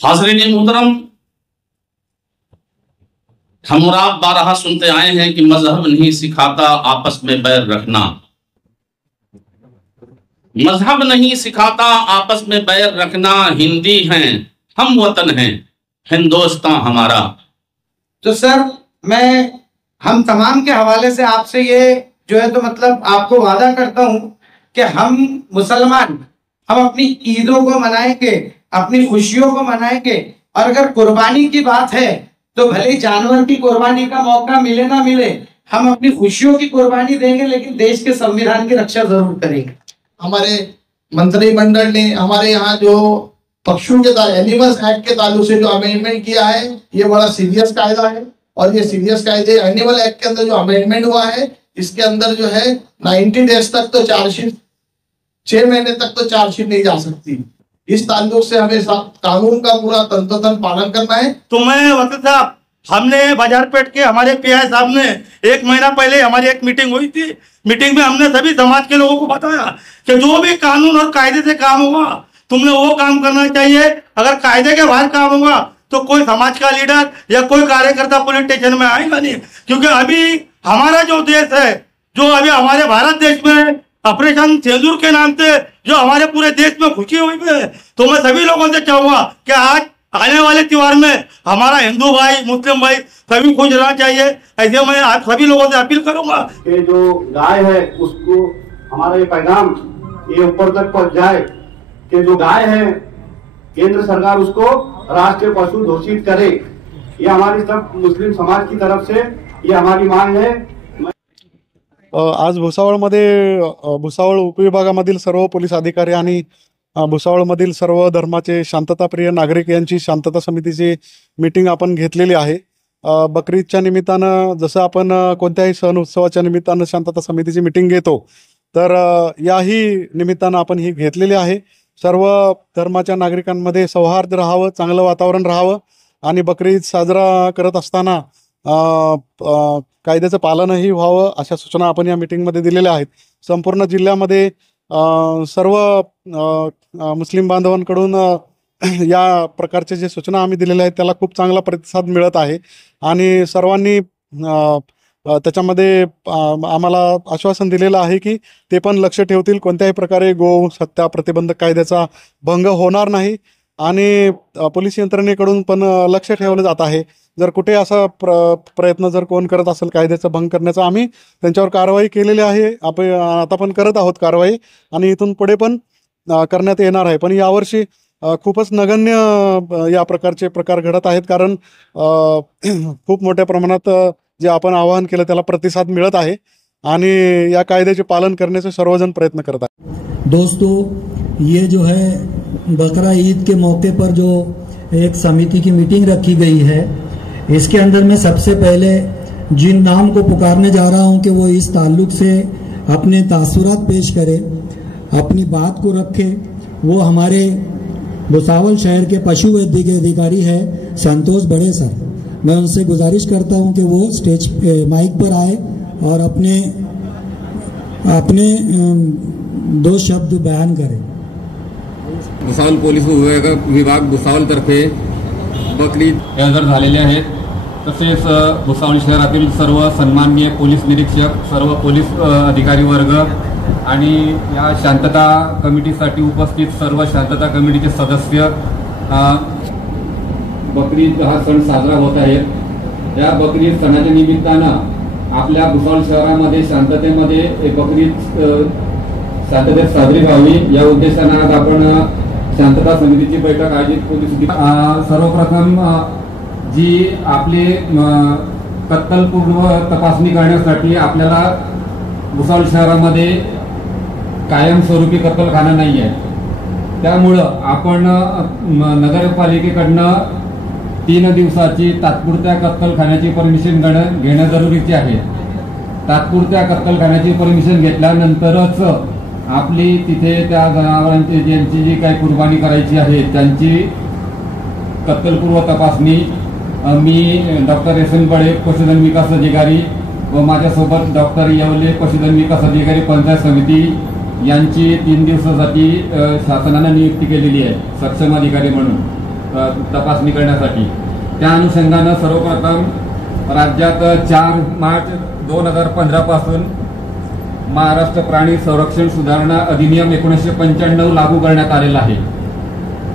हाज़रीन मोहतरम, हम और आप बारहा सुनते आए हैं कि मजहब नहीं सिखाता आपस में बैर रखना। मजहब नहीं सिखाता आपस में बैर रखना, हिंदी हैं हम वतन हैं हिंदुस्तान हमारा। तो सर हम तमाम के हवाले से आपसे ये जो है तो मतलब आपको वादा करता हूं कि हम मुसलमान हम अपनी ईदों को मनाएंगे, अपनी खुशियों को मनाएंगे, और अगर कुर्बानी की बात है तो भले जानवर की कुर्बानी का मौका मिले ना मिले, हम अपनी खुशियों की कुर्बानी देंगे, लेकिन देश के संविधान की रक्षा जरूर करेंगे। हमारे मंत्रिमंडल ने हमारे यहाँ जो पशुओं के एनिमल्स एक्ट के ताल्लुक से जो अमेंडमेंट किया है, ये बड़ा सीरियस कायदा है। और ये सीरियस कायदे एनिमल एक्ट के अंदर जो अमेंडमेंट हुआ है, इसके अंदर जो है 90 डेज तक तो चार्जशीट, 6 महीने तक तो चार्जशीट नहीं जा सकती। इस ताल्लुक से हमें कानून का पूरा तंतोतंत पालन करना है। तो मैं वकील साहब, हमने बाजारपेट के हमारे पीआई साहब ने 1 महीना पहले हमारी एक मीटिंग हुई थी। मीटिंग में हमने सभी समाज के लोगों को बताया कि जो भी कानून और कायदे से काम होगा तुमने वो काम करना चाहिए। अगर कायदे के बाहर काम होगा तो कोई समाज का लीडर या कोई कार्यकर्ता पुलिस स्टेशन में आएगा नहीं, क्योंकि अभी हमारा जो देश है, जो अभी हमारे भारत देश में ऑपरेशन सिंदूर के नाम से जो हमारे पूरे देश में खुशी हुई है, तो मैं सभी लोगों से चाहूंगा कि आज आने वाले त्योहार में हमारा हिंदू भाई मुस्लिम भाई सभी खुश रहना चाहिए। ऐसे मैं आज सभी लोगों से अपील करूंगा कि जो गाय है उसको हमारा ये पैगाम ये ऊपर तक पहुंच जाए कि जो गाय है केंद्र सरकार उसको राष्ट्रीय पशु घोषित करे। ये हमारी सब मुस्लिम समाज की तरफ से ये हमारी मांग है। आज भुसावळ उपविभागामधील सर्व पोलीस अधिकारी आणि भुसावळमधील सर्व धर्माचे शांतताप्रिय नागरिक यांची शांतता समितीची मीटिंग आपण घेतलेली आहे। बकरी ईदच्या निमित्तानं जसं आपण कोणत्याही सण उत्सवाच्या निमित्तानं शांतता समितीची मीटिंग घेतो, तर याही निमित्तानं आपण ही घेतलेली आहे। सर्व धर्माच्या नागरिकांमध्ये सौहार्द राहावं, चांगलं वातावरण राहावं आणि बकरी ईद साजरा करत असताना कायद्याचं पालनही व्हावं, अशा सूचना आपण या मीटिंगमध्ये दिलेल्या आहेत। संपूर्ण जिल्ह्यामध्ये सर्व मुस्लिम बांधवांकडून या प्रकारचे जे सूचना आम्ही दिलेल्या आहेत त्याला खूप चांगला प्रतिसाद मिळत आहे आणि सर्वांनी त्याच्यामध्ये आम्हाला आश्वासन दिलेलं आहे की ते पण लक्ष ठेवतील, कोणत्याही प्रकारे गो हत्या प्रतिबंधक कायद्याचा भंग होणार नाही आणि पोलीस यंत्रणेकडून पण लक्ष ठेवलं जात आहे। जर कुठे असा प्रयत्न जर कोण करत असेल कायद्याचा भंग करण्याचा, आम्ही त्यांच्यावर कारवाई केलेली आहे। आपण आता पण करत आहोत कारवाई आणि इथून पुढे पण करण्यात येणार आहे। पण यावर्षी खूपच नगण्य या प्रकारचे प्रकार घडत आहेत, कारण खूप मोठ्या प्रमाणात जे आपण आवाहन केलं त्याला प्रतिसाद मिळत आहे आणि या कायद्याचे पालन करण्याचे सर्वजण प्रयत्न करत आहेत। दोस्तों, ये जो है बकरा ईद के मौके पर जो एक समिति की मीटिंग रखी गई है, इसके अंदर मैं सबसे पहले जिन नाम को पुकारने जा रहा हूं कि वो इस ताल्लुक से अपने तासुरात पेश करें, अपनी बात को रखें, वो हमारे भुसावल शहर के पशु वैद्य के अधिकारी है संतोष बड़े सर। मैं उनसे गुजारिश करता हूं कि वो स्टेज माइक पर आए और अपने अपने 2 शब्द बयान करें। भुसावल पोलीस विभाग भुसावलतर्फे बकरी ईद साजरा झालेले आहेत। तसेच भुसावळ शहरातील सर्व सन्माननीय पोलीस निरीक्षक, सर्व पोलीस अधिकारी वर्ग आणि या शांतता कमिटीसाठी उपस्थित सर्व शांतता कमिटीचे सदस्य, बकरी ईद हा सण साजरा होत आहे। या बकरी ईद सणाच्या निमित्तानं आपल्या भुसावळ शहरामध्ये शांततेमध्ये बकरी ईद शांततेत साजरी व्हावी या उद्देशाने आज आपण शांतता समितीची बैठक आयोजित केली। सर्वप्रथम जी आपले कत्तलपूर्व तपासणी करण्यासाठी आपल्याला भुसावळ शहरामध्ये कायमस्वरूपी कत्तलखाना नाही आहे, त्यामुळं आपण नगरपालिकेकडनं 3 दिवसाची तात्पुरत्या कत्तलखान्याची परमिशन घेणं जरुरीचे आहे। तात्पुरत्या कत्तलखान्याची परमिशन घेतल्यानंतरच आपली तिथे त्या जनावरांची ज्यांची जी काही कुर्बानी करायची आहे त्यांची कत्तलपूर्व तपासणी मी डॉक्टर एस.एन. बडे पशुधन विकास अधिकारी व माझ्यासोबत डॉक्टर येवले पशुधन विकास अधिकारी पंचायत समिती यांची 3 दिवसासाठी शासनाने नियुक्ती केलेली आहे सक्षम अधिकारी म्हणून। तपासणी करण्यासाठी. त्या अनुषंगानं सर्वप्रथम राज्यात 4 मार्च 2015 पासून महाराष्ट्र प्राणी संरक्षण सुधारणा अधिनियम 1995 लागू करण्यात आलेला आहे.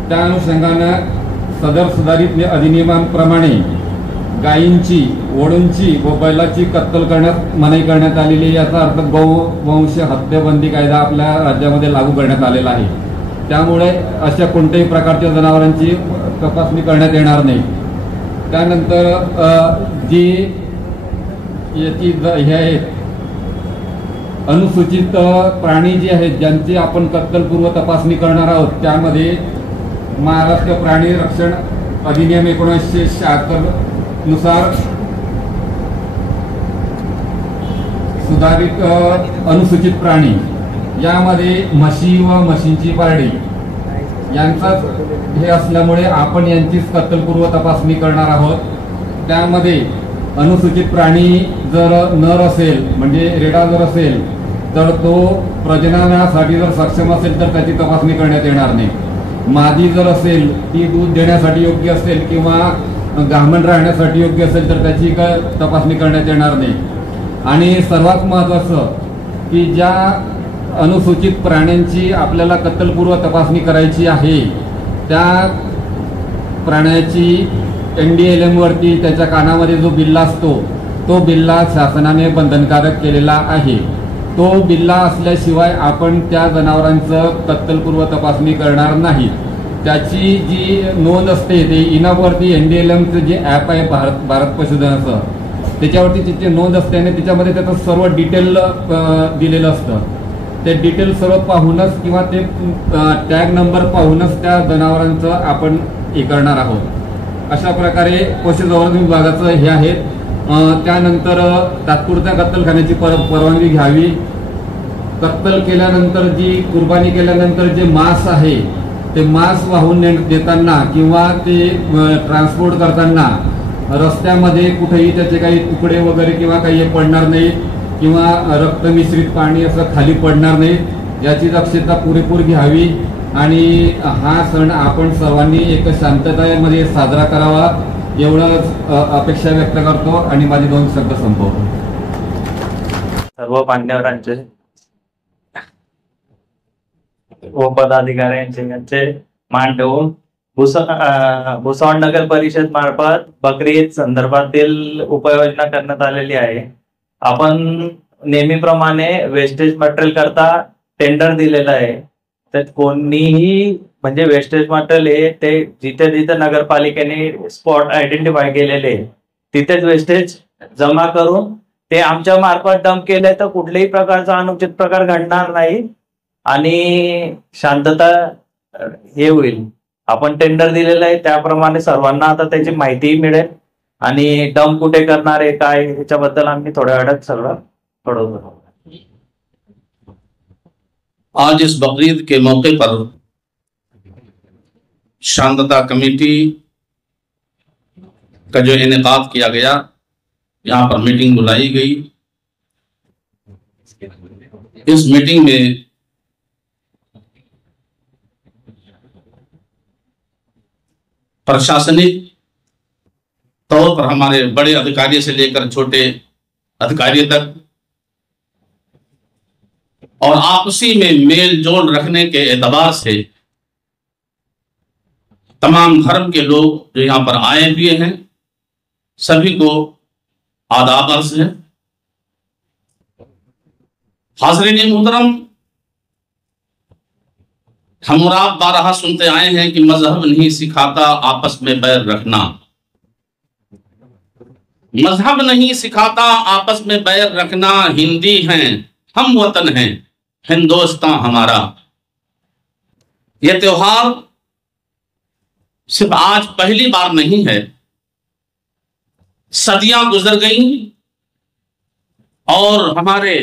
त्या अनुषंगानं सदर सुधारित अधिनियमाप्रमाणे गायींची, वळूंची व बैलाची कत्तल करण्यास मनाई करण्यात आलेली. याचा अर्थ गौवंश हत्याबंदी कायदा आपल्या राज्यामध्ये लागू करण्यात आलेला आहे. त्यामुळे अशा कोणत्याही प्रकारच्या जनावरांची तपासणी करण्यात येणार नाही. त्यानंतर जी याची हे आहेत अनुसूचित प्राणी जे आहेत ज्यांची आपण कत्तलपूर्व तपासणी करणार आहोत, त्यामध्ये महाराष्ट्र प्राणी रक्षण अधिनियम 1976 नुसार सुधारित अनुसूचित प्राणी यामध्ये म्हशी व म्हशींची पारडी यांचाच हे असल्यामुळे आपण यांचीच कत्तलपूर्व तपासणी करणार आहोत. त्यामध्ये अनुसूचित प्राणी जर नर असेल म्हणजे रेडा जर असेल तर तो प्रजननासाठी जर सक्षम असेल तर त्याची तपासणी करण्यात येणार नाही. मादी जर असेल, ती दूध देण्यासाठी योग्य असेल किंवा गामण राहण्यासाठी योग्य असेल तर त्याची तपासणी करण्यात येणार नाही. आणि सर्वात महत्त्वाचं की ज्या अनुसूचित प्राण्यांची आपल्याला कत्तलपूर्व तपासणी करायची आहे त्या प्राण्याची NDLM वरती त्याच्या कानामध्ये जो बिल्ला असतो तो बिल्ला शासनाने बंधनकारक केलेला आहे. तो बिल्ला असल्याशिवाय आपण त्या जनावरांचं कत्तलपूर्व तपासणी करणार नाही. त्याची जी नोंद असते ते इनावरती NDLMचं जे ॲप आहे भारत पशुधनाचं त्याच्यावरती तिची नोंद असते आणि त्याच्यामध्ये त्याचं सर्व डिटेल दिलेलं असतं. ते डिटेल सर्व पाहूनच किंवा ते टॅग नंबर पाहूनच त्या जनावरांचं आपण हे करणार आहोत. अशा प्रकारे पशुसंवर्धन विभागाचं हे आहे. त्यानंतर तात्पुरत्या कत्तलखान्याची परवानगी घ्यावी. कत्तल केल्यानंतर जी कुर्बानी केल्यानंतर जे मांस आहे ते मांस वाहून देताना किंवा ते ट्रान्सपोर्ट करताना रस्त्यामध्ये कुठेही त्याचे काही तुकडे वगैरे किंवा काही पडणार नाही किंवा रक्त मिश्रित पाणी असं खाली पडणार नाही याची दक्षता पुरेपूर घ्यावी. आणि हा सण आपण सर्वांनी एक शांततेमध्ये साजरा करावा एवढंच अपेक्षा व्यक्त करतो आणि माझे 2 शब्द संपवतो. सर्व मान्यवरांचे व पदाधिकाऱ्यांचे यांचे मान ठेवून भुसावळ नगर परिषद मार्फत बकरी ईद संदर्भातील उपाययोजना करण्यात आलेली आहे. आपण नेहमीप्रमाणे वेस्टेज मटेरियल करता टेंडर दिलेलं आहे. तर कोणीही म्हणजे वेस्टेज मटेरियल हे ते जिथे जिथे नगरपालिकेने स्पॉट आयडेंटिफाय केलेले तिथेच वेस्टेज जमा करून ते आमच्या मार्फत डंप केले तर कुठल्याही प्रकारचा अनुचित प्रकार घडणार नाही आणि शांतता हे होईल. आपण टेंडर दिलेलं आहे त्याप्रमाणे सर्वांना आता त्याची माहितीही मिळेल आणि डंप कुठे करणार आहे काय याच्याबद्दल आम्ही थोड्या वेळात सगळं थोडं. आज इस बकरीद के मौके पर शांतता कमेटी का जो इनेकाद किया गया, यहाँ पर मीटिंग बुलाई गई. इस मीटिंग में प्रशासनिक तौर पर हमारे बड़े अधिकारी से लेकर छोटे अधिकारी तक और आपसी में मेल जोल रखने के एतबार से तमाम धर्म के लोग जो यहाँ पर आए हुए हैं सभी को आदाब अर्ज है. हाज़रीन मोहतरम, हम और आप बारहा सुनते आए हैं कि मजहब नहीं सिखाता आपस में बैर रखना. मजहब नहीं सिखाता आपस में बैर रखना. हिंदी हैं, हम वतन हैं, हिंदुस्तान हमारा. यह त्योहार सिर्फ आज पहली बार नहीं है. सदियां गुजर गई और हमारे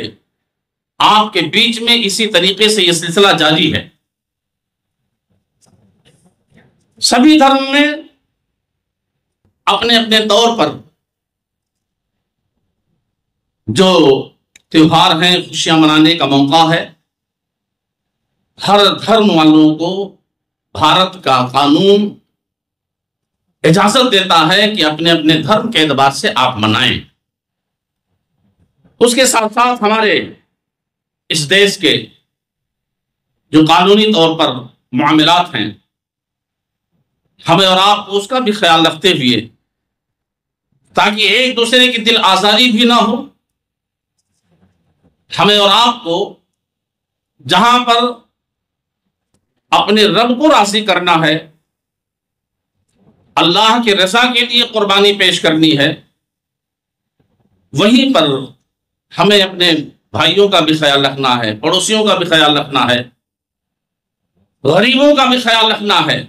आपके बीच में इसी तरीके से यह सिलसिला जारी है. सभी धर्म में अपने अपने तौर पर जो त्योहार हैं, खुशियां मनाने का मौका है. हर धर्म वालों को भारत का कानून इजाजत देता है कि अपने अपने धर्म के एतबार से आप मनाएं। उसके साथ साथ हमारे इस देश के जो कानूनी तौर पर मामलात हैं, हमें और आपको उसका भी ख्याल रखते हुए, ताकि एक दूसरे की दिल आजारी भी ना हो, हमें और आपको जहां पर अपने रब को राजी करना है, अल्लाह की रजा के लिए कुर्बानी पेश करनी है, वहीं पर हमें अपने भाइयों का भी ख्याल रखना है, पड़ोसियों का भी ख्याल रखना है, गरीबों का भी ख्याल रखना है।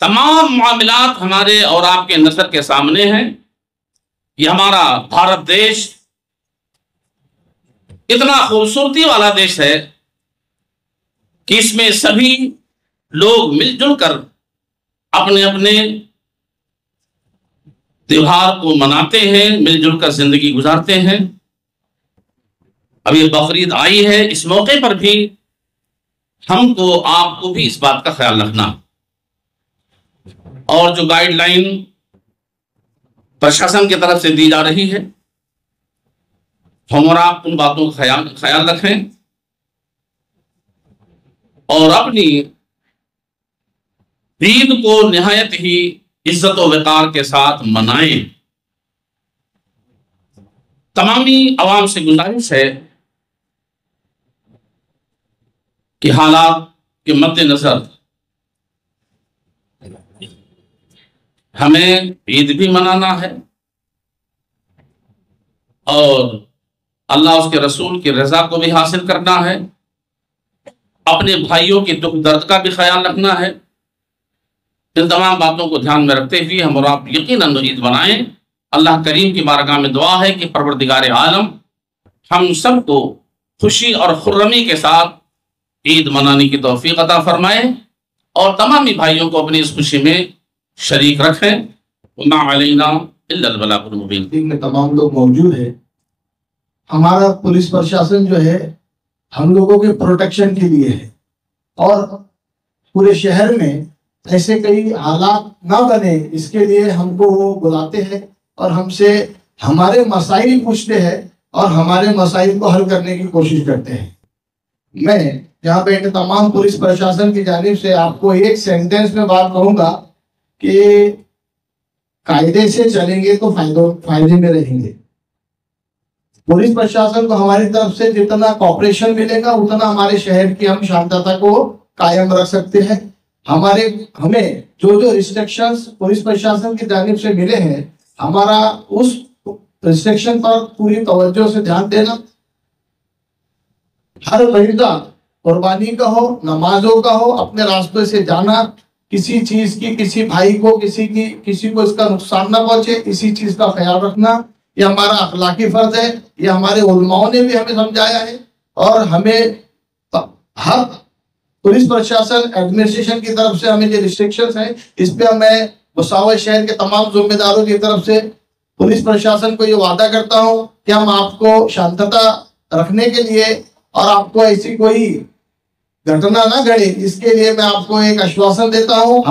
तमाम मामलात हमारे और आपके नजर के सामने हैं। ये हमारा भारत देश इतना खूबसूरती वाला देश है कि इसमें सभी लोग मिलजुल कर अपने अपने त्योहार को मनाते हैं, मिलजुल कर जिंदगी गुजारते हैं। अब ये बकरीद आई है, इस मौके पर भी हमको आपको भी इस बात का ख्याल रखना, और जो गाइडलाइन प्रशासन की तरफ से दी जा रही है, हम और आप उन बातों का ख्याल रखें और अपनी ईद को निहायत ही इज्जत और वक़ार के साथ मनाएं। तमामी अवाम से गुजारिश है कि हालात के मद्देनजर हमें ईद भी मनाना है और अल्लाह उसके रसूल की रजा को भी हासिल करना है, अपने भाइयों के दुख दर्द का भी ख्याल रखना है। इन तमाम बातों को ध्यान में रखते हुए हम और आप यकीनन ईद मनाएं। अल्लाह करीम की बारगाह में दुआ है कि परवरदिगार आलम हम सबको खुशी और खुर्रमी के साथ ईद मनाने की तौफीक अता फरमाए और तमामी भाइयों को अपनी इस खुशी में शरीक रखें। वमा अलैना इल्लल बलागुल मुबीन। में तमाम लोग मौजूद है। हमारा पुलिस प्रशासन जो है हम लोगों के प्रोटेक्शन के लिए है और पूरे शहर में ऐसे कई हालात ना बने इसके लिए हमको वो बुलाते हैं और हमसे हमारे मसाइल पूछते हैं और हमारे मसाइल को हल करने की कोशिश करते हैं। मैं यहाँ पे तमाम पुलिस प्रशासन की जानिब से आपको एक सेंटेंस में बात कहूँगा कि कायदे से चलेंगे तो फायदे में रहेंगे। पुलिस प्रशासन को हमारी तरफ से जितना कॉपरेशन मिलेगा उतना हमारे शहर की हम शांतता को कायम रख सकते हैं। हमें जो रिस्ट्रिक्शंस पुलिस प्रशासन की जानिब से मिले हैं, हमारा उस रिस्ट्रिक्शन पर पूरी तवज्जो से ध्यान देना। हर फरीदा कुर्बानी का हो, नमाजों का हो, अपने रास्ते से जाना, किसी चीज की किसी भाई को किसी को इसका नुकसान ना पहुंचे, इसी चीज का ख्याल रखना ये हमारा अखलाकी फर्ज है। ये हमारे उलमाओं ने भी हमें समझाया है और हमें हर पुलिस प्रशासन एडमिनिस्ट्रेशन की तरफ से हमें जो रिस्ट्रिक्शंस हैं इस पे मैं भुसावल शहर के तमाम जिम्मेदारों की तरफ से पुलिस प्रशासन को ये वादा करता हूँ कि हम आपको शांतता रखने के लिए और आपको ऐसी कोई घटना ना घटे इसके लिए मैं आपको एक आश्वासन देता हूँ।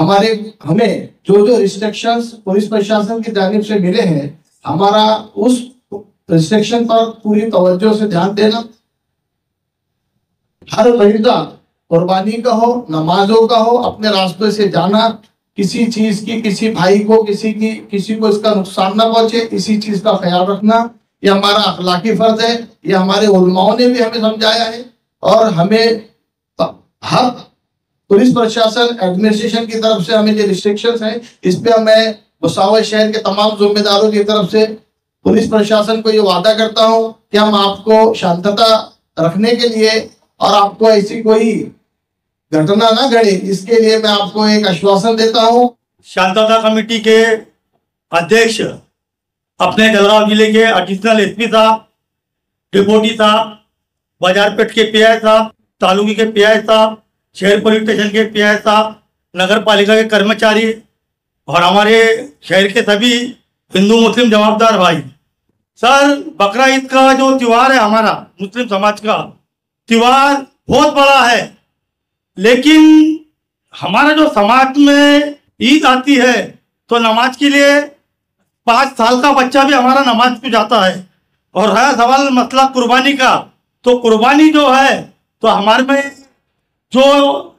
हमें जो रिस्ट्रिक्शंस पुलिस प्रशासन की जानिब से मिले हैं, हमारा उस रिस्ट्रिक्शन पर पूरी तवज्जो से ध्यान देना। हर फरीदा कुर्बानी का हो, नमाजों का हो, अपने रास्ते से जाना, किसी चीज की किसी भाई को किसी को इसका नुकसान ना पहुंचे, इसी चीज का ख्याल रखना ये हमारा अखलाकी फर्ज है। ये हमारे उलमाओं ने भी हमें समझाया है और हमें हर पुलिस प्रशासन एडमिनिस्ट्रेशन की तरफ से हमें जो रिस्ट्रिक्शंस हैं इस पे मैं भुसावल शहर के तमाम जिम्मेदारों की तरफ से पुलिस प्रशासन को ये वादा करता हूँ कि हम आपको शांतता रखने के लिए और आपको ऐसी कोई घटना ना घटे इसके लिए मैं आपको एक आश्वासन देता हूँ। शांतता कमेटी के अध्यक्ष अपने जलगांव जिले के एडिशनल एसपी साहब, डिप्टी साहब, बाजारपेट के पीआई साहब, तालुकी के पीआई साहब, शहर पुलिस स्टेशन के पीआई साहब, नगर पालिका के कर्मचारी और हमारे शहर के सभी हिंदू मुस्लिम जवाबदार भाई। सर, बकरा ईद का जो त्यौहार है हमारा मुस्लिम समाज का त्यौहार बहुत बड़ा है, लेकिन हमारा जो समाज में ईद आती है तो नमाज के लिए 5 साल का बच्चा भी हमारा नमाज पे जाता है। और है सवाल मसला कुर्बानी का, तो कुर्बानी जो है तो हमारे में जो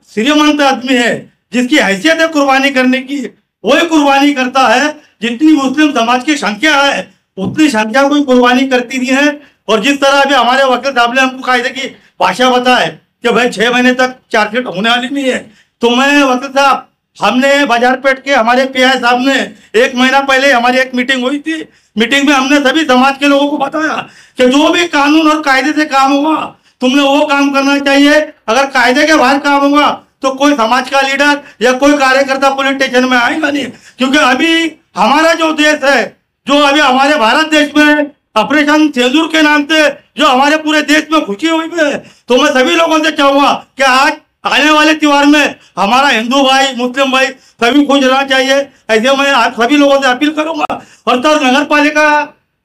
श्रीमंत आदमी है जिसकी हैसियत है कुर्बानी करने की, वही कुर्बानी करता है। जितनी मुस्लिम समाज की संख्या है उतनी संख्या कोई कुर्बानी करती नहीं है। और जिस तरह अभी हमारे वकील साहब ने हमको कायदे की भाषा बताए कि भाई 6 महीने तक चार्जशीट होने वाली नहीं है, तो मैं वकील साहब, हमने बाजारपेट के हमारे पीआई साहब ने 1 महीना पहले हमारी एक मीटिंग हुई थी। मीटिंग में हमने सभी समाज के लोगों को बताया कि जो भी कानून और कायदे से काम होगा तुमने वो काम करना चाहिए। अगर कायदे के बाहर काम होगा तो कोई समाज का लीडर या कोई कार्यकर्ता पुलिस स्टेशन में आएगा नहीं। क्योंकि अभी हमारा जो देश है, जो अभी हमारे भारत देश में ऑपरेशन सिंदूर के नाम से जो हमारे पूरे देश में खुशी हुई है, तो मैं सभी लोगों से चाहूंगा कि आज आने वाले त्योहार में हमारा हिंदू भाई मुस्लिम भाई सभी खुश रहना चाहिए। ऐसे मैं आज सभी लोगों से अपील करूंगा। और तो नगर पालिका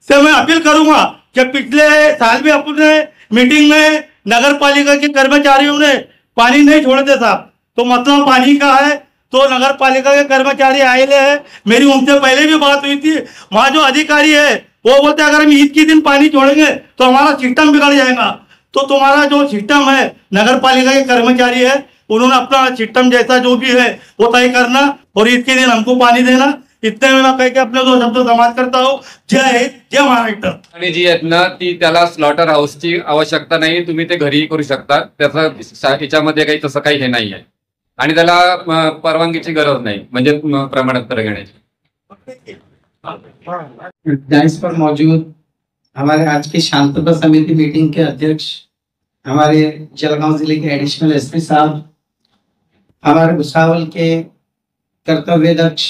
से मैं अपील करूंगा कि पिछले साल भी अपने मीटिंग में नगर पालिका के कर्मचारियों ने पानी नहीं छोड़े थे साहब, तो मतलब पानी का है तो नगर पालिका के कर्मचारी आए हैं। मेरी उनसे पहले भी बात हुई थी। वहाँ जो अधिकारी है वो बोलते अगर हम ईद के दिन पानी छोड़ेंगे तो हमारा सिस्टम बिगड़ जाएगा। तो तुम्हारा जो सिस्टम है, नगर पालिका के कर्मचारी है, उन्होंने अपना सिस्टम जैसा जो भी है वो तय करना और ईद के दिन हमको पानी देना। इतने में मैं कह के अपने 2 शब्द समाप्त करता हूँ। जय हिंद, जय महाराष्ट्र। आणि जी आहेत ना ती त्याला स्लॉटर हाऊसची आवश्यकता नाही, तुम्ही ते घरी करू शकता। त्याचा याच्यामध्ये काही तसं काही हे नाही आहे आणि त्याला परवानगीची गरज नाही, म्हणजे प्रमाणपत्र घेण्याची। डाइस पर मौजूद हमारे आज की शांतता समिति मीटिंग के अध्यक्ष हमारे जलगांव जिले के एडिशनल एसपी साहब, हमारे भुसावल के कर्तव्यदक्ष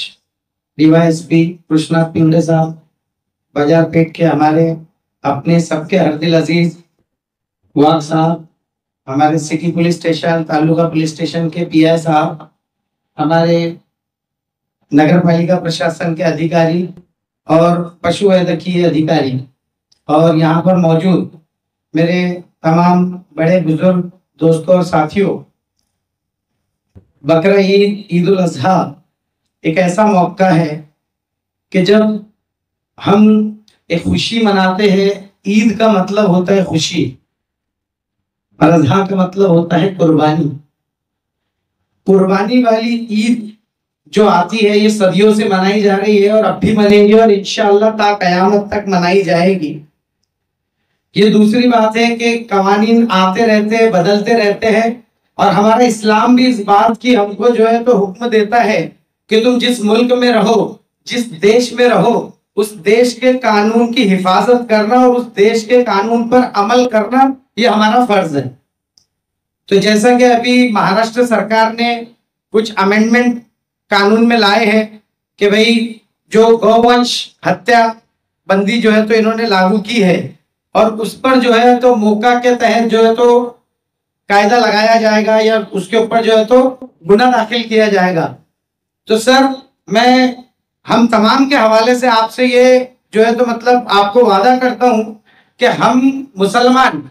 डीवाईएसपी कृष्णनाथ पिंगले साहब, बाजारपेट के हमारे अपने सबके हरदिल अजीज वाघ साहब, हमारे सिटी पुलिस स्टेशन तालुका पुलिस स्टेशन के पीआई साहब, हमारे नगर पालिका प्रशासन के अधिकारी और पशु वैद्यकीय अधिकारी, और यहाँ पर मौजूद मेरे तमाम बड़े बुजुर्ग दोस्तों और साथियों, बकरा ईद, ईद उल अजहा एक ऐसा मौका है कि जब हम एक खुशी मनाते हैं। ईद का मतलब होता है खुशी और अजहा का मतलब होता है कुर्बानी। कुर्बानी वाली ईद जो आती है ये सदियों से मनाई जा रही है और अब भी मनेगी और इंशाअल्लाह ता कयामत तक मनाई जाएगी। ये दूसरी बात है कि कवानीन आते रहते हैं, बदलते रहते हैं, और हमारा इस्लाम भी इस बात की हमको जो है तो हुक्म देता है कि तुम जिस मुल्क में रहो, जिस देश में रहो, उस देश के कानून की हिफाजत करना और उस देश के कानून पर अमल करना ये हमारा फर्ज है। तो जैसा कि अभी महाराष्ट्र सरकार ने कुछ अमेंडमेंट कानून में लाए हैं कि भाई जो गौवंश हत्या बंदी जो है तो इन्होंने लागू की है और उस पर जो है तो मौका के तहत जो है तो कायदा लगाया जाएगा या उसके ऊपर जो है तो गुना दाखिल किया जाएगा। तो सर मैं हम तमाम के हवाले से आपसे ये जो है तो मतलब आपको वादा करता हूं कि हम मुसलमान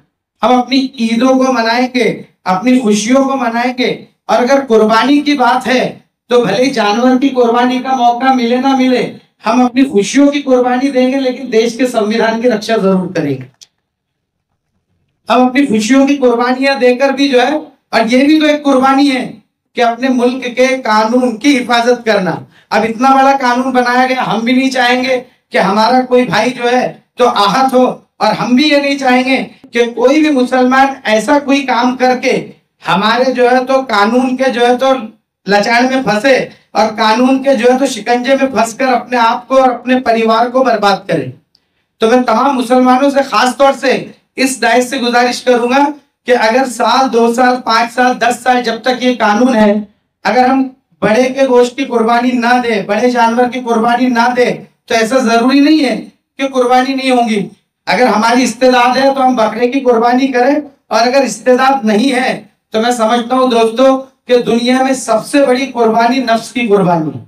हम अपनी ईदों को मनाएंगे, अपनी खुशियों को मनाएंगे, और अगर कुर्बानी की बात है तो भले जानवर की कुर्बानी का मौका मिले ना मिले, हम अपनी खुशियों की कुर्बानी देंगे, लेकिन देश के संविधान की रक्षा जरूर करेंगे। हम अपनी खुशियों की कुर्बानियां देकर भी जो है, और ये भी तो एक कुर्बानी है कि अपने मुल्क के कानून की हिफाजत करना। अब इतना बड़ा कानून बनाया गया, हम भी नहीं चाहेंगे कि हमारा कोई भाई जो है तो आहत हो, और हम भी ये नहीं चाहेंगे कि कोई भी मुसलमान ऐसा कोई काम करके हमारे जो है तो कानून के जो है तो लचाड़ में फंसे और कानून के जो है तो शिकंजे में फंसकर अपने आप को और अपने परिवार को बर्बाद करे। तो मैं तमाम मुसलमानों से खास तौर से इस दायित्व से गुजारिश करूंगा कि अगर साल 2 साल 5 साल 10 साल जब तक ये कानून है, अगर हम बड़े के गोश्त की कुर्बानी ना दे, बड़े जानवर की कुर्बानी ना दे, तो ऐसा जरूरी नहीं है कि कुर्बानी नहीं होगी। अगर हमारी इस्तेदाद है तो हम बकरे की कुर्बानी करें, और अगर इस्तेदाद नहीं है तो मैं समझता हूँ दोस्तों कि दुनिया में सबसे बड़ी कुर्बानी नफ्स की कुर्बानी है।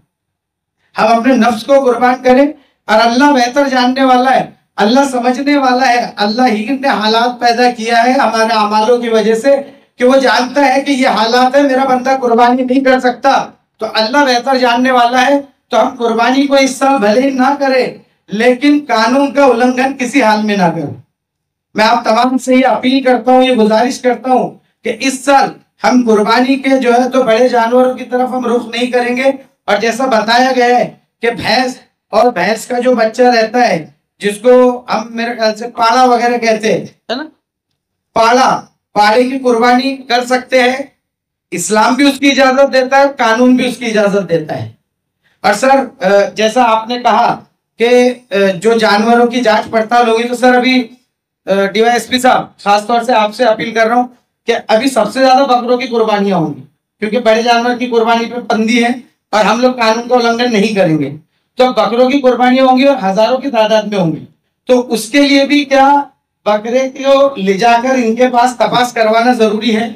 हम अपने नफ्स को कुर्बान करें, और अल्लाह बेहतर जानने वाला है, अल्लाह समझने वाला है। अल्लाह ही ने हालात पैदा किया है हमारे अमालों की वजह से कि वो जानता है कि ये हालात है, मेरा बंदा कुर्बानी नहीं कर सकता। तो अल्लाह बेहतर जानने वाला है तो हम कुर्बानी को इस साल भले ही ना करें, लेकिन कानून का उल्लंघन किसी हाल में ना करें। मैं आप तमाम से ये अपील करता हूँ, ये गुजारिश करता हूँ कि इस साल हम कुर्बानी के जो है तो बड़े जानवरों की तरफ हम रुख नहीं करेंगे। और जैसा बताया गया है कि भैंस और भैंस का जो बच्चा रहता है, जिसको हम मेरे ख्याल से पाड़ा वगैरह कहते हैं, है ना, पाड़े की कुर्बानी कर सकते हैं। इस्लाम भी उसकी इजाजत देता है, कानून भी उसकी इजाजत देता है। और सर जैसा आपने कहा कि जो जानवरों की जांच पड़ताल होगी, तो सर अभी डीवाईएसपी साहब खासतौर से आपसे अपील कर रहा हूँ कि अभी सबसे ज्यादा बकरों की कुर्बानियां होंगी, क्योंकि बड़े जानवर की कुर्बानी पे पाबंदी है और हम लोग कानून का उल्लंघन नहीं करेंगे। तो बकरों की कुर्बानियां होंगी और हजारों की तादाद में होंगी। तो उसके लिए भी क्या बकरे को ले जाकर इनके पास तपास करवाना जरूरी है,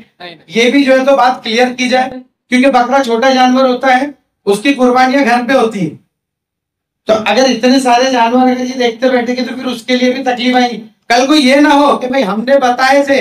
ये भी जो है तो बात क्लियर की जाए, क्योंकि बकरा छोटा जानवर होता है, उसकी कुर्बानियां घर पे होती है। तो अगर इतने सारे जानवर अगर ये देखते बैठेंगे तो फिर उसके लिए भी तकलीफ आएगी। कल को ये ना हो कि भाई हमने बताए थे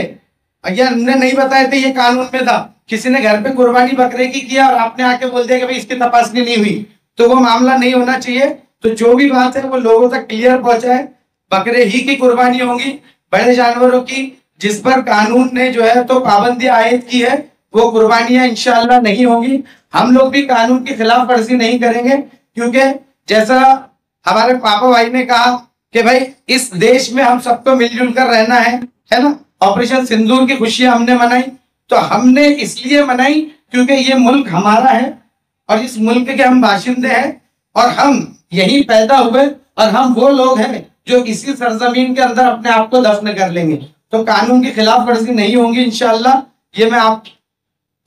या हमने नहीं बताए थे, ये कानून में था, किसी ने घर पे कुर्बानी बकरे की किया और आपने आके बोल दिया कि भाई इसकी तपासनी नहीं हुई, तो वो मामला नहीं होना चाहिए। तो जो भी बात है वो लोगों तक क्लियर पहुंचाए। बकरे ही की कुर्बानी होगी, बड़े जानवरों की जिस पर कानून ने जो है तो पाबंदी आयद की है वो कुर्बानियां इंशाअल्लाह नहीं होगी। हम लोग भी कानून की खिलाफ वर्जी नहीं करेंगे, क्योंकि जैसा हमारे पापा भाई ने कहा कि भाई इस देश में हम सबको मिलजुल कर रहना है ना। ऑपरेशन सिंदूर की खुशियां हमने मनाई, तो हमने इसलिए मनाई क्योंकि ये मुल्क हमारा है और इस मुल्क के हम बाशिंदे हैं और हम यहीं पैदा हुए और हम वो लोग हैं जो इसी सरजमीन के अंदर अपने आप को दफन कर लेंगे। तो कानून की खिलाफ वर्जी नहीं होगी इंशाअल्लाह। ये मैं आप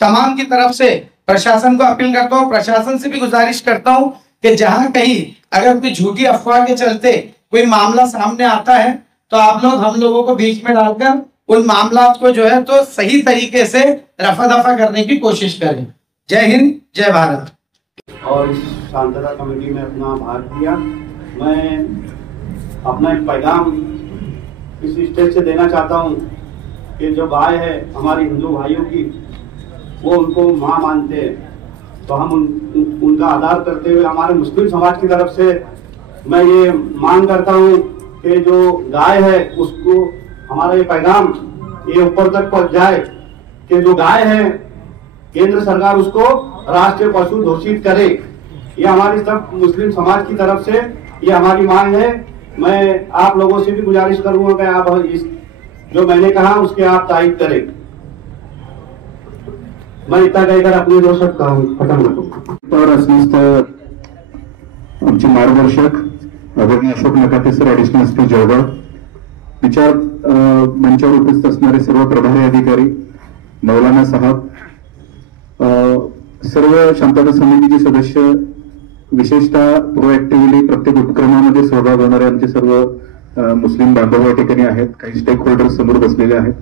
तमाम की तरफ से प्रशासन को अपील करता हूँ, प्रशासन से भी गुजारिश करता हूँ कि जहां कहीं अगर कोई झूठी अफवाह के चलते कोई मामला सामने आता है तो आप लोग हम लोगों को बीच में डालकर उन मामला को जो है तो सही तरीके से रफा दफा करने की कोशिश करें। जय हिंद, जय भारत। और इस शांतता कमेटी में अपना भाग दिया। मैं अपना एक पैगाम इस स्टेज से देना चाहता हूँ कि जो गाय है हमारे हिंदू भाइयों की, वो उनको माँ मानते हैं, तो हम उनका आदर करते हुए हमारे मुस्लिम समाज की तरफ से मैं ये मांग करता हूँ कि जो गाय है उसको हमारा ये पैगाम ये ऊपर तक पहुंच जाए कि जो गाय है केंद्र सरकार उसको राष्ट्रीय पशु घोषित करे। ये हमारी सब मुस्लिम समाज की तरफ से ये हमारी मांग है। मैं आप लोगों से भी गुजारिश करूंगा कि आप इस जो मैंने कहा उसके आप तारीफ करें। मैं इतना कहकर अपने दो शब्द खत्म करूँ। आमचे मार्गदर्शक आदरणीय Ashok Nakate sir, additional SP Jalgaon, विचार मंचावर उपस्थित असणारे सर्व प्रभारी अधिकारी, मौलाना साहब, सर्व शांतता समितीचे सदस्य, विशेषतः प्रोएक्टिव्हली प्रत्येक उपक्रमामध्ये सहभाग होणारे आमचे सर्व मुस्लिम बांधव या ठिकाणी आहेत, काही स्टेक होल्डर्स समोर बसलेले आहेत।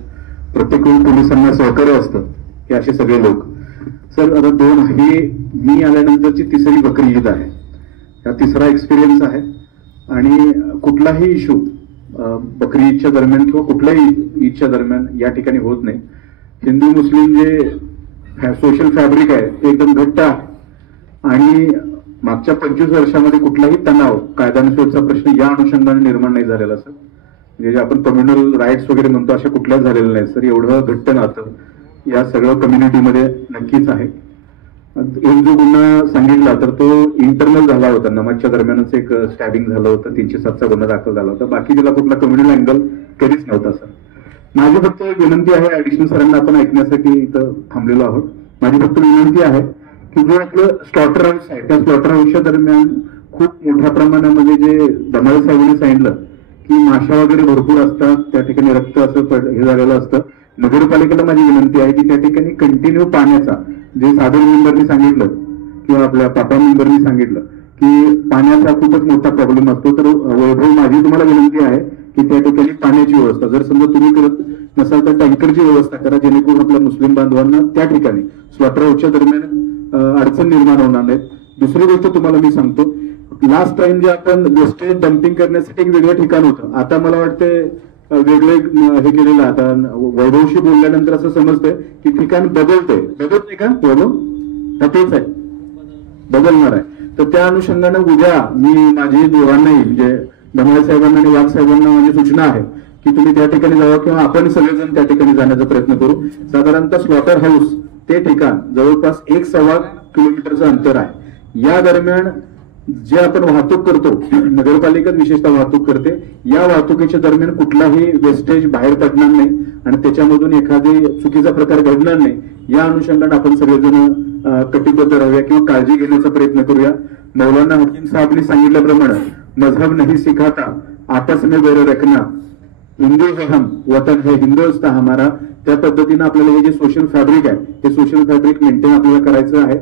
प्रत्येक वेळी पोलिसांना सहकार्य असतं की असे सगळे लोक। सर आता ही मी आल्यानंतरची तिसरी बकरी ईद आहे, हा तिसरा एक्सपिरियन्स आहे आणि कुठलाही इश्यू बकरी ईदच्या दरम्यान किंवा कुठल्याही ईदच्या दरम्यान या ठिकाणी होत नाही। हिंदू मुस्लिम जे सोशल फॅब्रिक आहे ते एकदम घट्ट आहे आणि मागच्या 25 वर्षामध्ये कुठलाही तणाव, कायदा आणि सुव्यवस्था प्रश्न या अनुषंगाने निर्माण नाही झालेला सर। म्हणजे जे आपण कम्युनल राईट्स वगैरे म्हणतो अशा कुठल्याच झालेल्या नाही सर। एवढं घट्ट नातं या सगळ्या कम्युनिटीमध्ये नक्कीच आहे। एक जो गुन्हा सांगितला तर तो इंटरनल झाला होता, नमाजच्या दरम्यानच एक स्टॅबिंग झालं होतं, 307चा गुन्हा दाखल झाला होता, बाकी त्याला कुठला कम्युनल अँगल कधीच नव्हता सर। माझी फक्त एक विनंती आहे, ऍडिशनल सरांना आपण ऐकण्यासाठी इथं थांबलेलो आहोत, माझी फक्त विनंती आहे की जो आपलं स्लॉटर हाऊस आहे त्या स्लॉटर हाऊसच्या दरम्यान खूप मोठ्या प्रमाणामध्ये जे धमाळे साहेबांनी सांगितलं की माशा वगैरे भरपूर असतात, त्या ठिकाणी रक्त असं हे झालेलं असतं। नगरपालिकेला माझी विनंती आहे की त्या ठिकाणी कंटिन्यू पाण्याचा, जे सादर मेंबरनी सांगितलं किंवा आपल्या पापा मेंबरनी सांगितलं की पाण्याचा खूपच मोठा प्रॉब्लेम असतो, तर वैभव माझी तुम्हाला विनंती आहे की त्या ठिकाणी पाण्याची व्यवस्था जर समजा तुम्ही करत नसाल तर टँकरची व्यवस्था करा, जेणेकरून आपल्या मुस्लिम बांधवांना त्या ठिकाणी स्लॉटर हाऊसच्या दरम्यान अडचण निर्माण होणार नाही। दुसरी गोष्ट तुम्हाला मी सांगतो, लास्ट टाइम जे आपण वेस्टेज डम्पिंग करण्यासाठी एक वेगळं ठिकाण होतं, आता मला वाटतं वेगळे हे केलेलं। आता वैभवशी बोलल्यानंतर असं समजतंय की ठिकाण बदलतंय, बदलत नाही का वैभव? तेच आहे, बदलणार आहे। तर त्या अनुषंगाने उद्या मी माझी दोघांनाही म्हणजे धमाळे साहेबांना आणि वाघ साहेबांना माझी सूचना आहे की तुम्ही त्या ठिकाणी जावा किंवा आपण सगळेजण त्या ठिकाणी जाण्याचा प्रयत्न करू. साधारणतः स्लॉटर हाऊस ते ठिकाण जवळपास 1.25 किलोमीटरचं अंतर आहे. या दरम्यान जे आपण वाहतूक करतो, नगरपालिका विशेषतः वाहतूक करते, या वाहतुकीच्या दरम्यान कुठलाही वेस्टेज बाहेर पडणार नाही आणि त्याच्यामधून एखादी चुकीचा प्रकार घडणार नाही. या अनुषंगाने आपण सगळेजण कटिबद्ध राहूया किंवा काळजी घेण्याचा प्रयत्न करूया. मौलाना हकीम साहेबांनी सांगितल्याप्रमाणे मजहब नहीं सिखाता आपस में बैर रखना, हिंदू है हम, वतन है हिंदुस्तान हमारा. त्या पद्धतीने आपल्याला हे जे सोशल फॅब्रिक आहे ते सोशल फॅब्रिक मेंटेन आपल्याला करायचं आहे.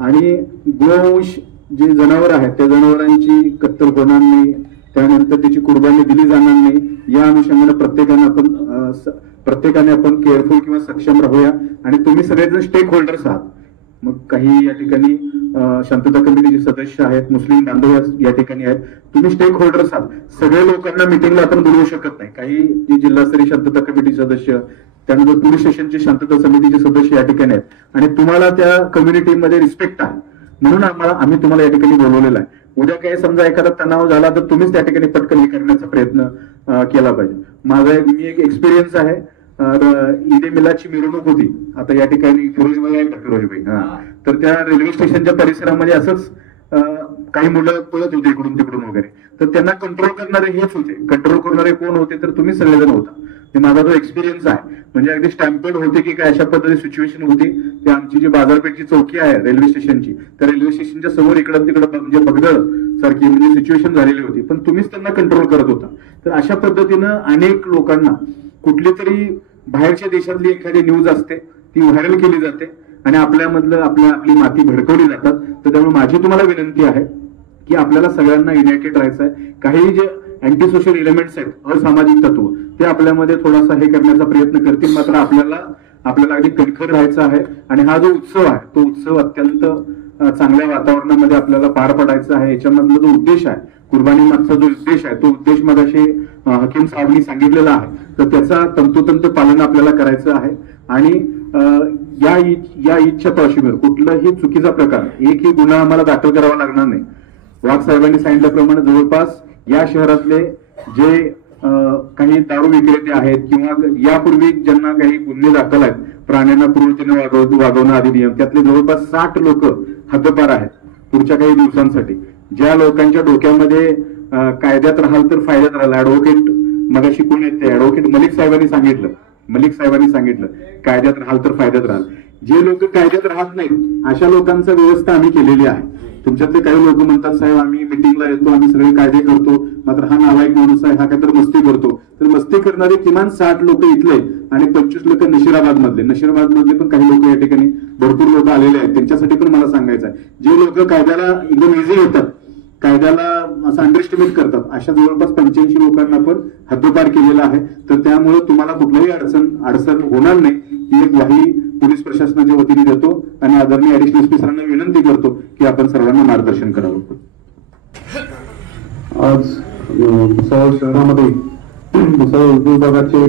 आणि गोवंश जे जनावर आहेत त्या जनावरांची कत्तल होणार नाही, त्यानंतर त्याची कुर्बानी दिली जाणार नाही. या अनुषंगाने प्रत्येकाने आपण केअरफुल किंवा सक्षम राहूया. आणि तुम्ही सगळेजण स्टेक होल्डर्स आहात. मग काही या ठिकाणी शांतता कमिटीचे सदस्य आहेत, मुस्लिम बांधव या ठिकाणी आहेत, तुम्ही स्टेक होल्डर्स आहात. सगळ्या लोकांना मिटिंगला आपण बोलवू शकत नाही. काही जे जिल्हास्तरीय शांतता कमिटी सदस्य, त्यानंतर पोलीस स्टेशनचे शांतता समितीचे सदस्य या ठिकाणी आहेत आणि तुम्हाला त्या कम्युनिटीमध्ये रिस्पेक्ट आहे म्हणून आम्ही तुम्हाला या ठिकाणी बोलवलेलं आहे. उद्या काही समजा एखादा तणाव झाला तर तुम्हीच त्या ठिकाणी पटकन हे करण्याचा प्रयत्न केला पाहिजे. माझा एक एक्सपिरियन्स आहे. ईद ए मिलादची मिरवणूक होती. आता या ठिकाणी फिरोजभाई आहे का? फिरोजभाई, तर त्या रेल्वे स्टेशनच्या परिसरामध्ये असंच काही मुलं पळत होते इकडून तिकडून वगैरे. तर त्यांना कंट्रोल करणारे हेच होते. कंट्रोल करणारे कोण होते तर तुम्ही सगळेजण होता. ते माझा जो एक्सपिरियन्स आहे म्हणजे अगदी स्टॅम्पेड होते की काय अशा पद्धतीने सिच्युएशन होती. ते आमची जी बाजारपेठची चौकी आहे रेल्वे स्टेशनची, त्या रेल्वे स्टेशनच्या समोर इकडं तिकडं म्हणजे भगदळ सारखी म्हणजे सिच्युएशन झालेली होती, पण तुम्हीच त्यांना कंट्रोल करत होता. तर अशा पद्धतीनं अनेक लोकांना कुठली तरी बाहेरच्या देशातली एखादी न्यूज असते ती व्हायरल केली जाते आणि आपली माती भडकवली जातात. तर त्यामुळे माझी तुम्हाला विनंती आहे की आपल्याला सगळ्यांना युनायटेड राहायचं आहे. काही जे अँटी सोशल एलिमेंट्स आहेत, असामाजिक तत्व, ते आपल्यामध्ये थोडासा हे करण्याचा प्रयत्न करतील. मात्र आपल्याला अगदी कणखर राहायचं आहे. आणि हा जो उत्सव आहे तो उत्सव अत्यंत चांगल्या वातावरणामध्ये आपल्याला पार पडायचा आहे. याच्यामधला जो उद्देश आहे, कुर्बानी मागचा जो उद्देश आहे तो उद्देश मगाशी हकीम साहेबांनी सांगितलेला आहे. तर त्याचा तंतोतंत पालन आपल्याला करायचं आहे. आणि या ईदच्या पार्श्वभूमीवर कुठलाही चुकीचा प्रकार, एकही गुन्हा आम्हाला दाखल करावा लागणार नाही. वाघ साहेबांनी सांगितल्याप्रमाणे जवळपास या शहरातले जे काही दारू विक्रेते आहेत किंवा यापूर्वी ज्यांना काही गुन्हे दाखल आहेत, प्राण्यांना क्रूरतेने वागवणं आदी नियम, त्यातले जवळपास 60 लोक हद्दपार आहेत पुढच्या काही दिवसांसाठी. ज्या लोकांच्या डोक्यामध्ये कायद्यात राहाल तर फायद्यात राहाल, ऍडव्होकेट मगाशी कोण येते, ऍडव्होकेट मलिक साहेबांनी सांगितलं कायद्यात राहाल तर फायद्यात राहाल. जे लोक कायद्यात राहत नाहीत अशा लोकांचा व्यवस्था आम्ही केलेली आहे. तुमच्यातले काही लोक म्हणतात साहेब आम्ही मिटिंगला येतो, आम्ही सगळे कायदे करतो, मात्र हा नालायक माणूस आहे, हा काहीतरी मस्ती करतो. तर मस्ती करणारे किमान 60 लोक इथले आणि 25 लोक नशिराबाद मधले पण काही लोक या ठिकाणी भरपूर लोक आलेले आहेत. त्यांच्यासाठी पण मला सांगायचं आहे, जे लोक कायद्याला एकदम इझी येतात, कायद्याला असं अंडरस्टिमेट करतात, अशा जवळपास 85 लोकांना पण हद्दपार केलेला आहे. तर त्यामुळे तुम्हाला कुठल्याही अडचण होणार नाही ही एक ग्वाही पोलीस प्रशासनाच्या वतीने देतो आणि आदरणीय ऍडिशनल एसपी सरांना विनंती करतो की आपण सर्वांना मार्गदर्शन करावं. आज भुसावळ शहरामध्ये भुसावळ विभागाचे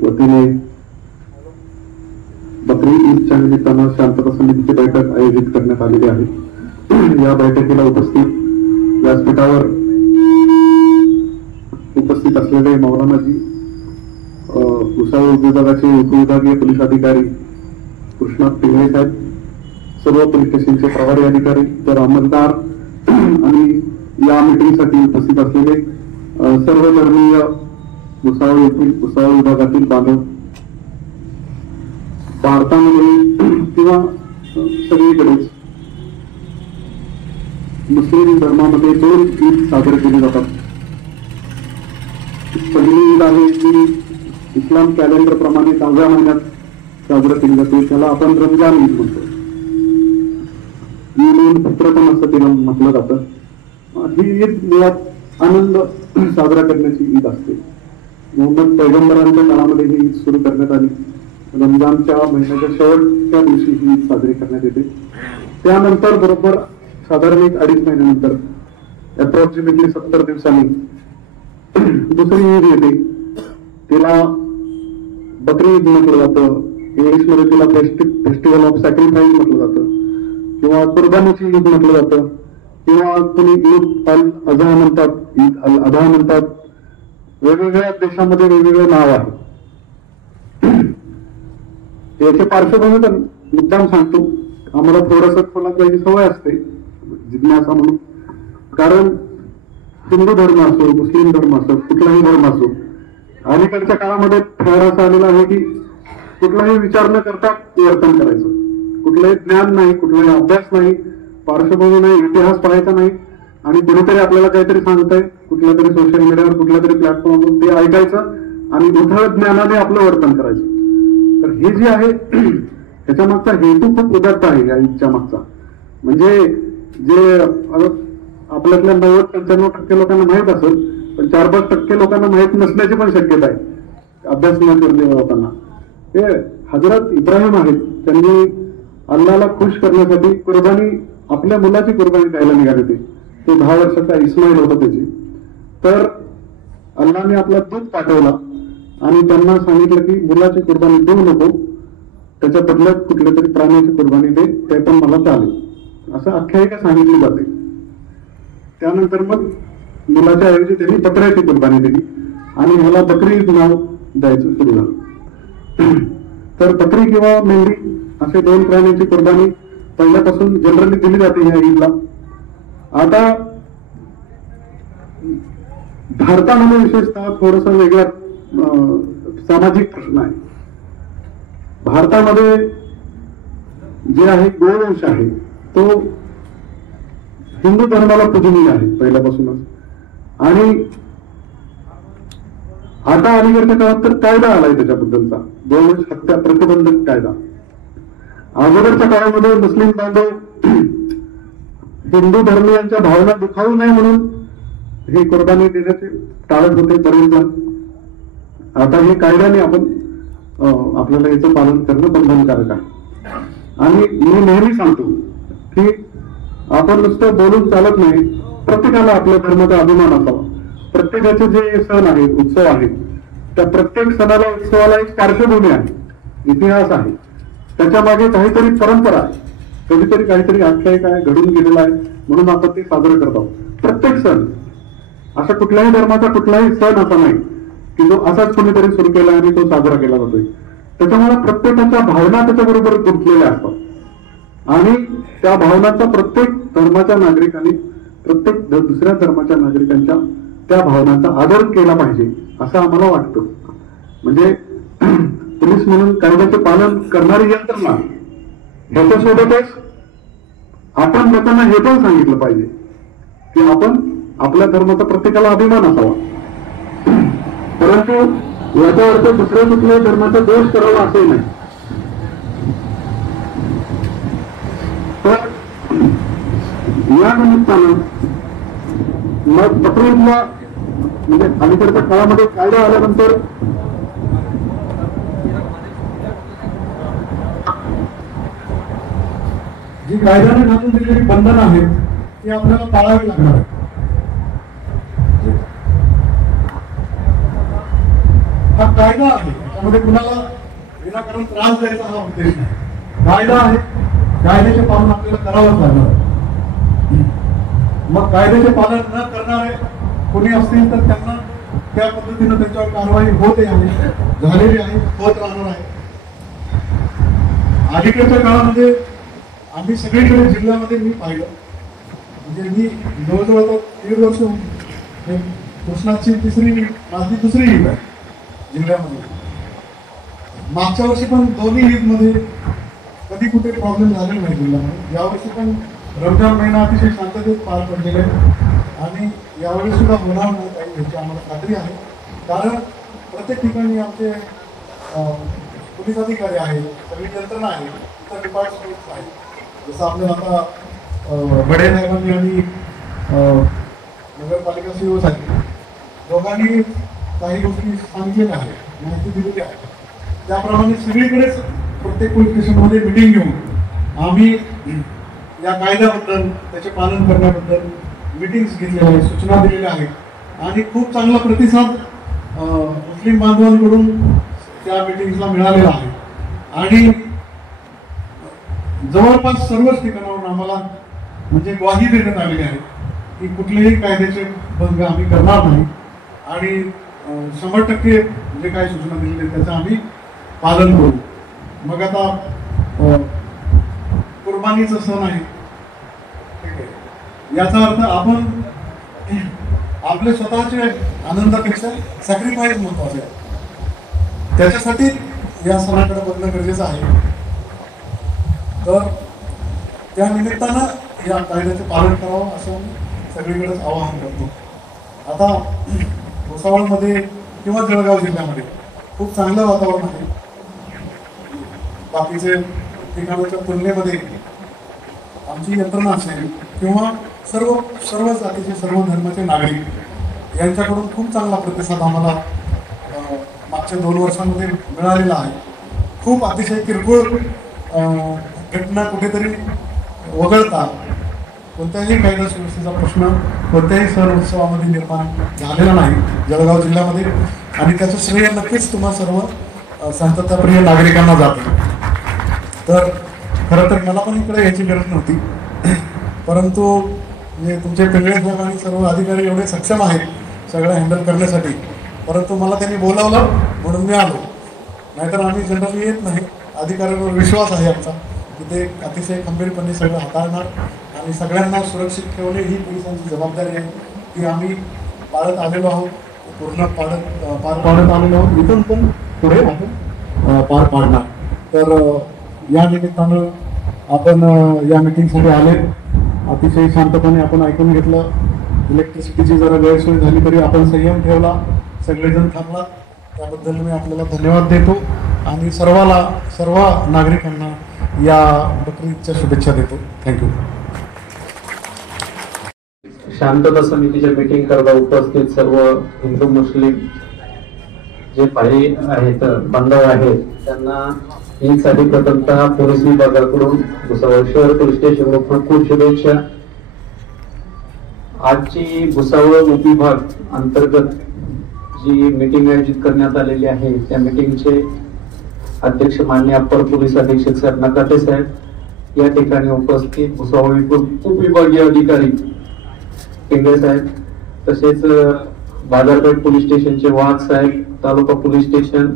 वतीने बकरी ईदच्या निमित्तानं शांतता समितीची बैठक आयोजित करण्यात आलेली आहे. या बैठकीला उपस्थित व्यासपीठावर उपस्थित असलेले मौलानाजी, भुसावळ विभागाचे उपविभागीय पोलीस अधिकारी कृष्णात पिंगळे साहेब, सर्व पोलीस स्टेशनचे प्रभारी अधिकारी, तर अंमलदार आणि या मीटिंगसाठी उपस्थित असलेले सर्व धर्मीय भुसावळ विभागातील बांधव, भारतामध्ये किंवा सगळीकडेच मुस्लिम धर्मामध्ये 2 ईद साजरे केले जातात. पहिली ईद आहे की इस्लाम कॅलेंडर प्रमाणे 10व्या महिन्यात साजरा केली जाते, त्याला आपण रमजान ईद म्हणतो. ईद फित्र पण असं तिला म्हटलं जातं. ही ईद मुळात आनंद साजरा करण्याची ईद असते. मोहम्मद पैगंबरांच्या काळामध्ये ही ईद सुरू करण्यात आली. रमजानच्या महिन्याच्या शेवटच्या दिवशी ही ईद साजरी करण्यात येते. त्यानंतर बरोबर साधारण 1-2.5 महिन्यानंतर अप्रॉक्सिमेटली 70 दिवसांनी दुसरी ईद येते. तिला बकरी ईद म्हटलं जातं. इंग्लिशमध्ये तिला फेस्टिवल ऑफ सॅक्रिफाईस म्हटलं जातं किंवा कुर्बानीची ईद म्हटलं जातं. किंवा कोणी ईद अल अजहा म्हणतात, ईद अल अधा म्हणतात, वेगवेगळ्या देशामध्ये वेगवेगळे नाव आहे. याचे पार्श्वभूमी तर मुद्दाम सांगतो, आम्हाला थोडंसं खोलात जायची सवय असते जिज्ञासा म्हणून. कारण हिंदू धर्म असो, मुस्लिम धर्म असो, कुठलाही धर्म असो, अलीकडच्या काळामध्ये फार असं आलेलं आहे की कुठलाही विचार न करता वर्तन करायचं. कुठलंही ज्ञान नाही, कुठलाही अभ्यास नाही, पार्श्वभूमी नाही, इतिहास पाहायचा नाही, आणि कोणीतरी आपल्याला काहीतरी सांगतंय कुठल्या तरी सोशल मीडियावर, कुठल्या तरी प्लॅटफॉर्मवर, ते ऐकायचं आणि उथळ ज्ञानाने आपलं वर्तन करायचं. तर हे जे आहे त्याच्या मागचा हेतू खूप उदात्त आहे या ईदच्या मागचा. म्हणजे जे आपल्यातल्या 90-95% लोकांना माहीत असेल, पण 4-5% लोकांना माहीत नसण्याची पण शक्यता आहे, अभ्यास न करलेल्या लोकांना. हे हजरत इब्राहिम आहेत, त्यांनी अल्लाला खुश करण्यासाठी कुर्बानी, आपल्या मुलाची कुर्बानी द्यायला निघाले होते. तो 10 वर्षाचा इस्माईल होता त्याची. तर अल्लाने आपला दूत पाठवला आणि त्यांना सांगितलं की मुलाची कुर्बानी देऊ नको, त्याच्या बदल्यात कुठल्या तरी प्राण्याची कुर्बानी दे, ते पण मला चालेल, असं आख्यायिका सांगितली जाते. त्यानंतर मग मुलाच्या ऐवजी त्यांनी बकऱ्याची कुर्बानी दिली आणि ह्याला बकरी ईद नाव द्यायचं सुरू झालं. तर बकरी किंवा मेंढी असे 2 प्राण्यांची कुर्बानी पहिल्यापासून जनरली दिली जाते या ईदला. आता भारतामध्ये विशेषतः थोडस वेगळा सामाजिक प्रश्न आहे. भारतामध्ये जे आहे गोवंश आहे तो हिंदू धर्माला पूजनीय आहे पहिल्यापासूनच. आणि आता अलीकडच्या काळात तर कायदा आलाय त्याच्याबद्दलचा, गोवंश हत्या प्रतिबंधक कायदा. अगोदरच्या काळामध्ये मुस्लिम बांधव हिंदू धर्मीयांच्या भावना दुखावू नये म्हणून ही कुर्बानी देण्याचे टाळत होते बरेच जण. आता हे कायद्याने आपण आपल्याला याचं पालन करणं बंधनकारक आहे. आणि मी नेहमी सांगतो की आपण नुसतं बोलून चालत नाही, प्रत्येकाला आपल्या धर्माचा अभिमान असावा. प्रत्येकाचे जे सण आहेत, उत्सव आहेत, त्या प्रत्येक सणाला, उत्सवाला एक पार्श्वभूमी आहे, इतिहास आहे, त्याच्या मागे काहीतरी परंपरा आहे, कधीतरी काहीतरी आख्यायिका आहे, घडून गेलेला आहे, म्हणून आपण ते साजरं करतो. प्रत्येक सण, अशा कुठल्याही धर्माचा कुठलाही सण असा नाही की जो असाच कोणीतरी सुरू केला आणि तो साजरा केला जातोय. त्याच्यामुळे प्रत्येकाच्या भावना त्याच्याबरोबर गुंतलेल्या असतात आणि त्या भावनांचा प्रत्येक धर्माच्या नागरिकांनी, प्रत्येक दुसऱ्या धर्माच्या नागरिकांच्या त्या भावनांचा आदर केला पाहिजे असं आम्हाला वाटतं. म्हणजे पोलीस म्हणून कायद्याचे पालन करणारी यंत्रणा, ह्याच्यासोबतच आपण लोकांना हे पण सांगितलं पाहिजे की आपण आपल्या धर्माचा प्रत्येकाला अभिमान असावा. परंतु याचा अर्थ दुसऱ्या कुठल्या धर्माचा दोष करावा असे नाही. तर या निमित्तानं मग बकरीदला, म्हणजे अलीकडच्या काळामध्ये कायदा आल्यानंतर जी कायद्याने घालून दिलेली बंधनं आहेत ती आपल्याला पाळावी लागणार आहे. हा कायदा आहे, त्यामध्ये कुणाला विनाकारण त्रास द्यायचा हा उद्देश नाही. कायदा आहे, कायद्याचे पालन आपल्याला करावंच लागणार आहे. मग कायद्याचे पालन न करणारे कोणी असतील तर त्यांना त्या पद्धतीनं त्यांच्यावर कारवाई होते आहे, झालेली आहे, होत राहणार आहे. अलीकडच्या काळामध्ये आम्ही सगळीकडे जिल्ह्यामध्ये मी पाहिलं, म्हणजे मी जवळजवळ 1.5 वर्ष कृष्णाची माझी दुसरी ईद आहे जिल्ह्यामध्ये. मागच्या वर्षी पण दोन्ही ईदमध्ये कधी कुठे प्रॉब्लेम झालेला नाही जिल्ह्यामध्ये. यावर्षी पण रमजान महिना अतिशय शांततेत पार पडलेला आहे आणि यावेळी सुद्धा होणार नाही काही याची आम्हाला खात्री आहे. कारण प्रत्येक ठिकाणी आमचे पोलीस अधिकारी आहेत, सगळी यंत्रणा आहे, इतर डिपार्टमेंट्स आहेत. जसं आपल्याला आता बडे साहेबांनी आणि नगरपालिका सीओ साठी दोघांनी काही गोष्टी सांगितलेल्या आहेत, माहिती दिलेली आहे. त्याप्रमाणे सगळीकडेच प्रत्येक पोलीस स्टेशनमध्ये मिटिंग घेऊन आम्ही या कायद्याबद्दल, त्याचे पालन करण्याबद्दल मिटिंग्स घेतलेल्या आहेत, सूचना दिलेल्या आहेत आणि खूप चांगला प्रतिसाद मुस्लिम बांधवांकडून त्या मिटिंग्सला मिळालेला आहे. आणि जवळपास सर्वच ठिकाणावरून आम्हाला म्हणजे ग्वाही देण्यात आलेली आहे की कुठलेही कायद्याचे भंग आम्ही करणार नाही आणि 100% जे काही सूचना दिलेली त्याचं आम्ही पालन करू. मग आता कुर्बानीचा सण आहे, ठीक आहे, याचा अर्थ आपण आपले स्वतःचे आनंदापेक्षा सॅक्रिफाईस महत्वाचे आहे, त्याच्यासाठी या सणाकडे बघणं गरजेचं आहे. तर त्या निमित्तानं या कायद्याचे पालन करावं असं मी सगळीकडेच आवाहन करतो. आता भुसावळमध्ये किंवा जळगाव जिल्ह्यामध्ये खूप चांगलं वातावरण आहे. बाकीचे ठिकाणाच्या तुलनेमध्ये आमची यंत्रणा असेल किंवा सर्व जातीचे सर्व धर्माचे नागरिक यांच्याकडून खूप चांगला प्रतिसाद आम्हाला मागच्या 2 वर्षांमध्ये मिळालेला आहे. खूप अतिशय किरकोळ घटना कुठेतरी वगळता कोणत्याही कायदा सुव्यवस्थेचा प्रश्न कोणत्याही सण उत्सवामध्ये निर्माण झालेला नाही जळगाव जिल्ह्यामध्ये आणि त्याचं श्रेय नक्कीच तुम्हा सर्व शांतताप्रिय नागरिकांना जाते. तर खरं तर मला पण इकडे यायची गरज नव्हती, परंतु म्हणजे तुमचे पिंगळे साहेब आणि सर्व अधिकारी एवढे सक्षम आहेत सगळं हँडल करण्यासाठी, परंतु मला त्यांनी बोलावलं म्हणून मी आलो. नाहीतर आम्ही जनरली येत नाही. अधिकाऱ्यांवर विश्वास आहे आमचा की ते अतिशय खंबीरपणे सगळं हाताळणार आणि सगळ्यांना सुरक्षित ठेवणे ही पोलिसांची जबाबदारी आहे ती आम्ही पाळत आलेलो आहोत, पूर्ण पार पाडत आलेलो आहोत, इथून पण पुढे आपण पार पाडणार. तर या निमित्तानं आपण या मीटिंगसाठी आले, अतिशय शांतपणे आपण ऐकून घेतलं. इलेक्ट्रिसिटीची जरा गैरसोय झाली तरी आपण संयम ठेवला, सगळेजण थांबला, त्याबद्दल मी आपल्याला धन्यवाद देतो आणि सर्व नागरिकांना या बकरी ईदच्या शुभेच्छा देतो. थँक्यू. शांतता समितीच्या मीटिंग करता उपस्थित सर्व हिंदू मुस्लिम जे भाई आहेत बांधव आहेत त्यांना ईदसाठी प्रथमतः पोलीस विभागाकडून भुसावळ शहर पोलीस स्टेशन खूप शुभेच्छा. आजची भुसावळ उपविभाग अंतर्गत जी मीटिंग आयोजित करण्यात आलेली आहे त्या मीटिंगचे अध्यक्ष माननीय अप्पर पोलीस अधीक्षक सर नकाटे साहेब, या ठिकाणी उपस्थित भुसावळ उपविभागीय अधिकारी पिंगळे साहेब, तसेच बाजारपेठ पोलीस स्टेशनचे वाघ साहेब, तालुका पोलीस स्टेशन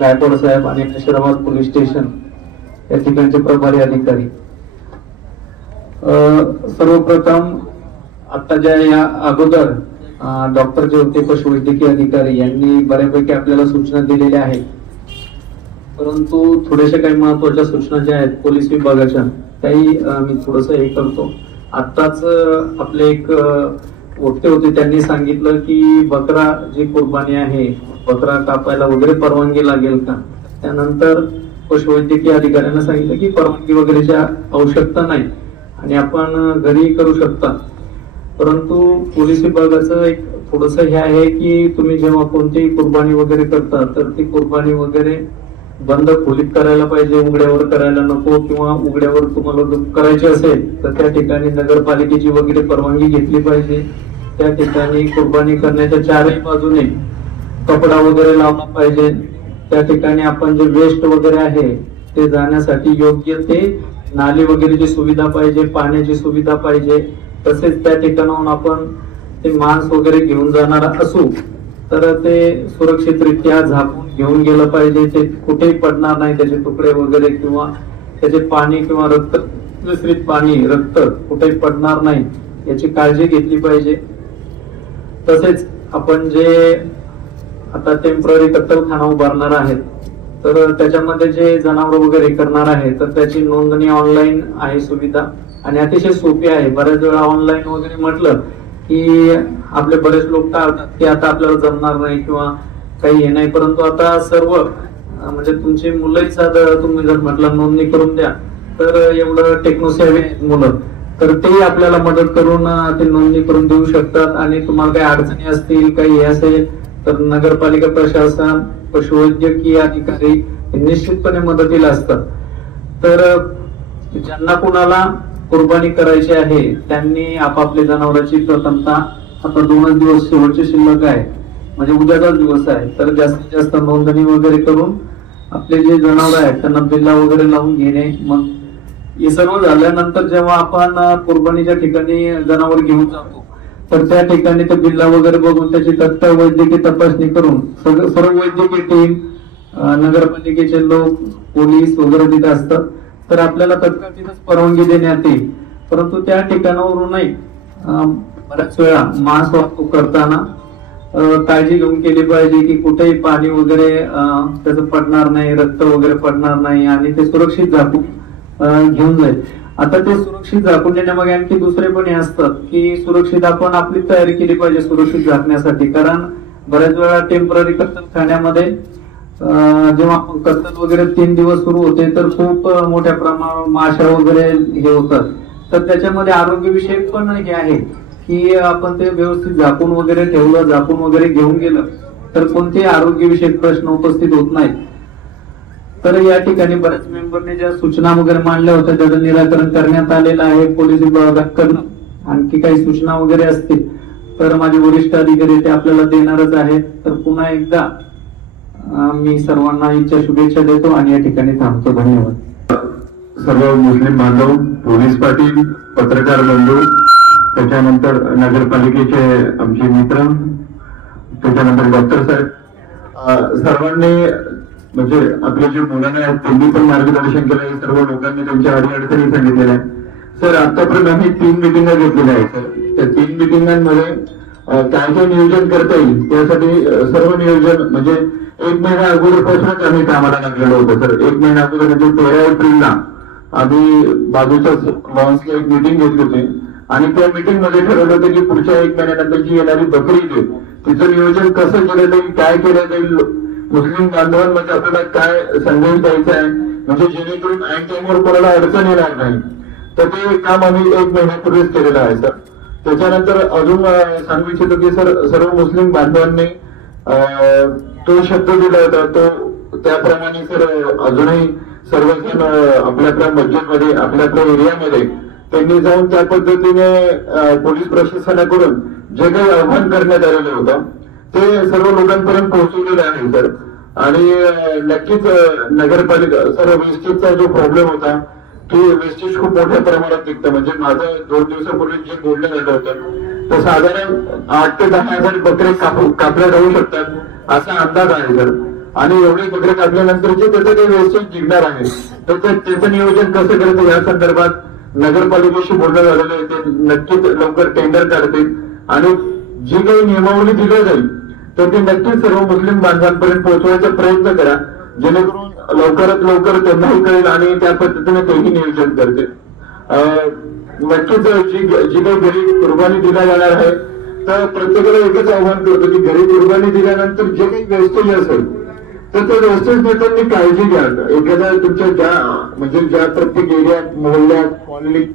गायकवाड साहेब आणि नशिराबाद पोलीस स्टेशन या ठिकाणचे प्रभारी अधिकारी. सर्वप्रथम आता ज्या या अगोदर डॉक्टर जे होते पशुवैद्यकीय अधिकारी यांनी बऱ्यापैकी आपल्याला सूचना दिलेल्या आहेत, परंतु थोड्याशा काही महत्वाच्या सूचना ज्या आहेत पोलीस विभागाच्या त्याही मी थोडस हे करतो. आत्ताच आपले एक वक्ते होते त्यांनी सांगितलं की बकरा जी कुर्बानी आहे बकरा कापायला वगैरे परवानगी लागेल का. त्यानंतर पशुवैद्यकीय अधिकाऱ्यांना सांगितलं की परवानगी वगैरेची आवश्यकता नाही आणि आपण घरी करू शकता. परंतु पोलीस विभागाचं एक थोडस हे आहे की तुम्ही जेव्हा कोणतीही कुर्बानी वगैरे करता तर ती कुर्बानी वगैरे बंद खोलीत करायला पाहिजे, उघड्यावर करायला नको, किंवा उघड्यावर तुम्हाला करायचे असेल तर त्या ठिकाणी नगरपालिकेची वगैरे परवानगी घेतली पाहिजे. त्या ठिकाणी कुर्बानी करण्याच्या चारही बाजूने कपडा वगैरे लावला पाहिजे. त्या ठिकाणी आपण जे वेस्ट वगैरे आहे ते जाण्यासाठी योग्य ते नाली वगैरेची सुविधा पाहिजे, पाण्याची सुविधा पाहिजे. तसेच त्या ठिकाणाहून आपण ते मांस वगैरे घेऊन जाणार असू तर ते सुरक्षितरित्या झाकून घेऊन गेलं पाहिजे, ते कुठेही पडणार नाही, त्याचे तुकडे वगैरे किंवा त्याचे पाणी किंवा रक्त मिश्रित पाणी रक्त कुठेही पडणार नाही याची काळजी घेतली पाहिजे. तसेच आपण जे आता टेम्पररी कत्तलखाना उभारणार आहेत तर त्याच्यामध्ये जे जनावर वगैरे करणार आहे तर त्याची नोंदणी ऑनलाईन आहे सुविधा आणि अतिशय सोपी आहे. बऱ्याच वेळा ऑनलाईन वगैरे म्हटलं की आपले बरेच लोक टाळतात की आता आपल्याला जमणार नाही किंवा काही हे नाही, परंतु आता सर्व म्हणजे तुमची मुलंही साधं तुम्ही जर म्हटलं नोंदणी करून द्या तर एवढं टेक्नोसेव्ही मुलं तर ते आपल्याला मदत करून ते नोंदणी करून देऊ शकतात. आणि तुम्हाला काही अडचणी असतील काही हे असेल तर नगरपालिका प्रशासन पशुवैद्यकीय अधिकारी निश्चितपणे मदतीला असतात. तर ज्यांना कोणाला कुर्बानी करायची आहे त्यांनी आपापल्या जनावरांची प्रथमतः आता 2 दिवस शेवटचे शिल्लक आहे म्हणजे उद्याचाच दिवस आहे तर जास्तीत जास्त नोंदणी वगैरे करून आपले जे जनावर आहेत त्यांना बिल्ला वगैरे लावून घेणे, मग हे सर्व झाल्यानंतर जेव्हा आपण कुर्बानीच्या ठिकाणी जनावर घेऊन जातो तर त्या ठिकाणी ते बिल्ला वगैरे बघून त्याची तत्काळ वैद्यकीय तपासणी करून सर्व वैद्यकीय टीम, नगरपालिकेचे लोक, पोलीस वगैरे तिथे असतात, तर आपल्याला तत्काळ तिथेच परवानगी देण्यात येईल. परंतु त्या ठिकाणावरूनही बऱ्याच वेळा मांस वाहतूक करताना काळजी घेऊन केली पाहिजे की कुठेही पाणी वगैरे त्याचं पडणार नाही, रक्त वगैरे पडणार नाही आणि ते सुरक्षित झाकून घेऊन जाईल. आता ते सुरक्षित झाकून देण्यामागे आणखी दुसरे पण हे असतात की सुरक्षित आपण आपली तयारी केली पाहिजे सुरक्षित झाकण्यासाठी. कारण बऱ्याच वेळा टेम्पररी कत्तल खाण्यामध्ये जेव्हा कत्तल वगैरे 3 दिवस सुरू होते तर खूप मोठ्या प्रमाणावर माशा वगैरे हे होतात. तर त्याच्यामध्ये आरोग्यविषयक पण हे आहे की आपण ते व्यवस्थित झाकून वगैरे ठेवलं, झाकून वगैरे घेऊन गेलं तर कोणतेही आरोग्यविषयक प्रश्न उपस्थित होत नाहीत. तर या ठिकाणी बऱ्याच मेंबरने ज्या सूचना वगैरे मांडल्या होत्या त्याचं निराकरण करण्यात आलेलं आहे पोलीस विभागाकडून. आणखी काही सूचना वगैरे असतील तर माझे वरिष्ठ अधिकारी ते आपल्याला देणारच आहेत. तर पुन्हा एकदा मी सर्वांना इच्छा शुभेच्छा देतो आणि या ठिकाणी थांबतो. धन्यवाद. सर्व मुस्लिम बांधव, पोलीस पाटील, पत्रकार बंधू, त्याच्यानंतर नगरपालिकेचे आमचे मित्र, त्याच्यानंतर डॉक्टर साहेब, सर्वांनी म्हणजे आपले जे मुलांना आहेत त्यांनी पण मार्गदर्शन केलं. सर्व लोकांनी त्यांच्या अडीअडचणी सांगितलेल्या आहेत. सर आतापर्यंत आम्ही 3 मिटिंगा घेतलेल्या आहेत. सर त्या 3 मिटिंगांमध्ये काय काय नियोजन करता येईल त्यासाठी सर्व नियोजन म्हणजे 1 महिना अगोदरपासूनच आम्ही कामाला लागलेलो होतो. सर 1 महिना अगोदर म्हणजे 13 एप्रिलला आम्ही बाजूच्या लॉन्सला एक मिटिंग घेतली होती आणि त्या मिटिंग मध्ये ठरवलं होतं की पुढच्या 1 महिन्यानंतरची येणारी बकरी ईद आहे तिचं नियोजन कसं केलं जाईल, काय केलं जाईल, मुस्लिम बांधवांमध्ये आपल्याला काय संदेश द्यायचा आहे म्हणजे जेणेकरून ऐन टाइमवर कोणाला अडचण येणार नाही. तर ते काम आम्ही 1 महिन्यापूर्वीच केलेलं आहे. सर त्याच्यानंतर अजून सांगू इच्छितो की सर सर्व मुस्लिम बांधवांनी तो शब्द दिला होता तो त्याप्रमाणे सर अजूनही सर्वजण आपल्या मस्जिदमध्ये आपल्या एरियामध्ये त्यांनी जाऊन त्या पद्धतीने पोलीस प्रशासनाकडून जे काही आव्हान करण्यात आलेलं होतं ते सर्व लोकांपर्यंत पोहोचवलेलं आहे. सर आणि नक्कीच नगरपालिका सर वेस्टेजचा जो प्रॉब्लेम होता की वेस्टेज खूप मोठ्या प्रमाणात निघतं. म्हणजे माझं 2 दिवसापूर्वी जे बोलणं झालं होतं तर साधारण 8 ते 10 हजार बकरे कापल्या जाऊ शकतात असा अंदाज आहे. सर आणि एवढे बकरे कापल्यानंतर जे त्याचं काही वेस्टेज निघणार आहे तर त्याचं नियोजन कसं करायचं या संदर्भात नगरपालिकेशी बोलणं झालेलं आहे. ते नक्कीच लवकर टेंडर काढतील आणि जी काही नियमावली दिली जाईल तर ते नक्कीच सर्व मुस्लिम बांधवांपर्यंत पोहोचवायचा प्रयत्न करा जेणेकरून लवकरात लवकर त्यांनाही कळेल आणि त्या पद्धतीने तेही नियोजन करतील. नक्कीच जी काही घरी कुर्बानी दिला जाणार आहे तर प्रत्येकाला एकच आव्हान करतो की घरी कुर्बानी दिल्यानंतर जे काही वेस्टेज असेल तर ते वेस्टेज देताना काळजी घ्या. एखाद्या तुमच्या ज्या प्रत्येक एरियात, मोहल्ल्यात, कॉलनीत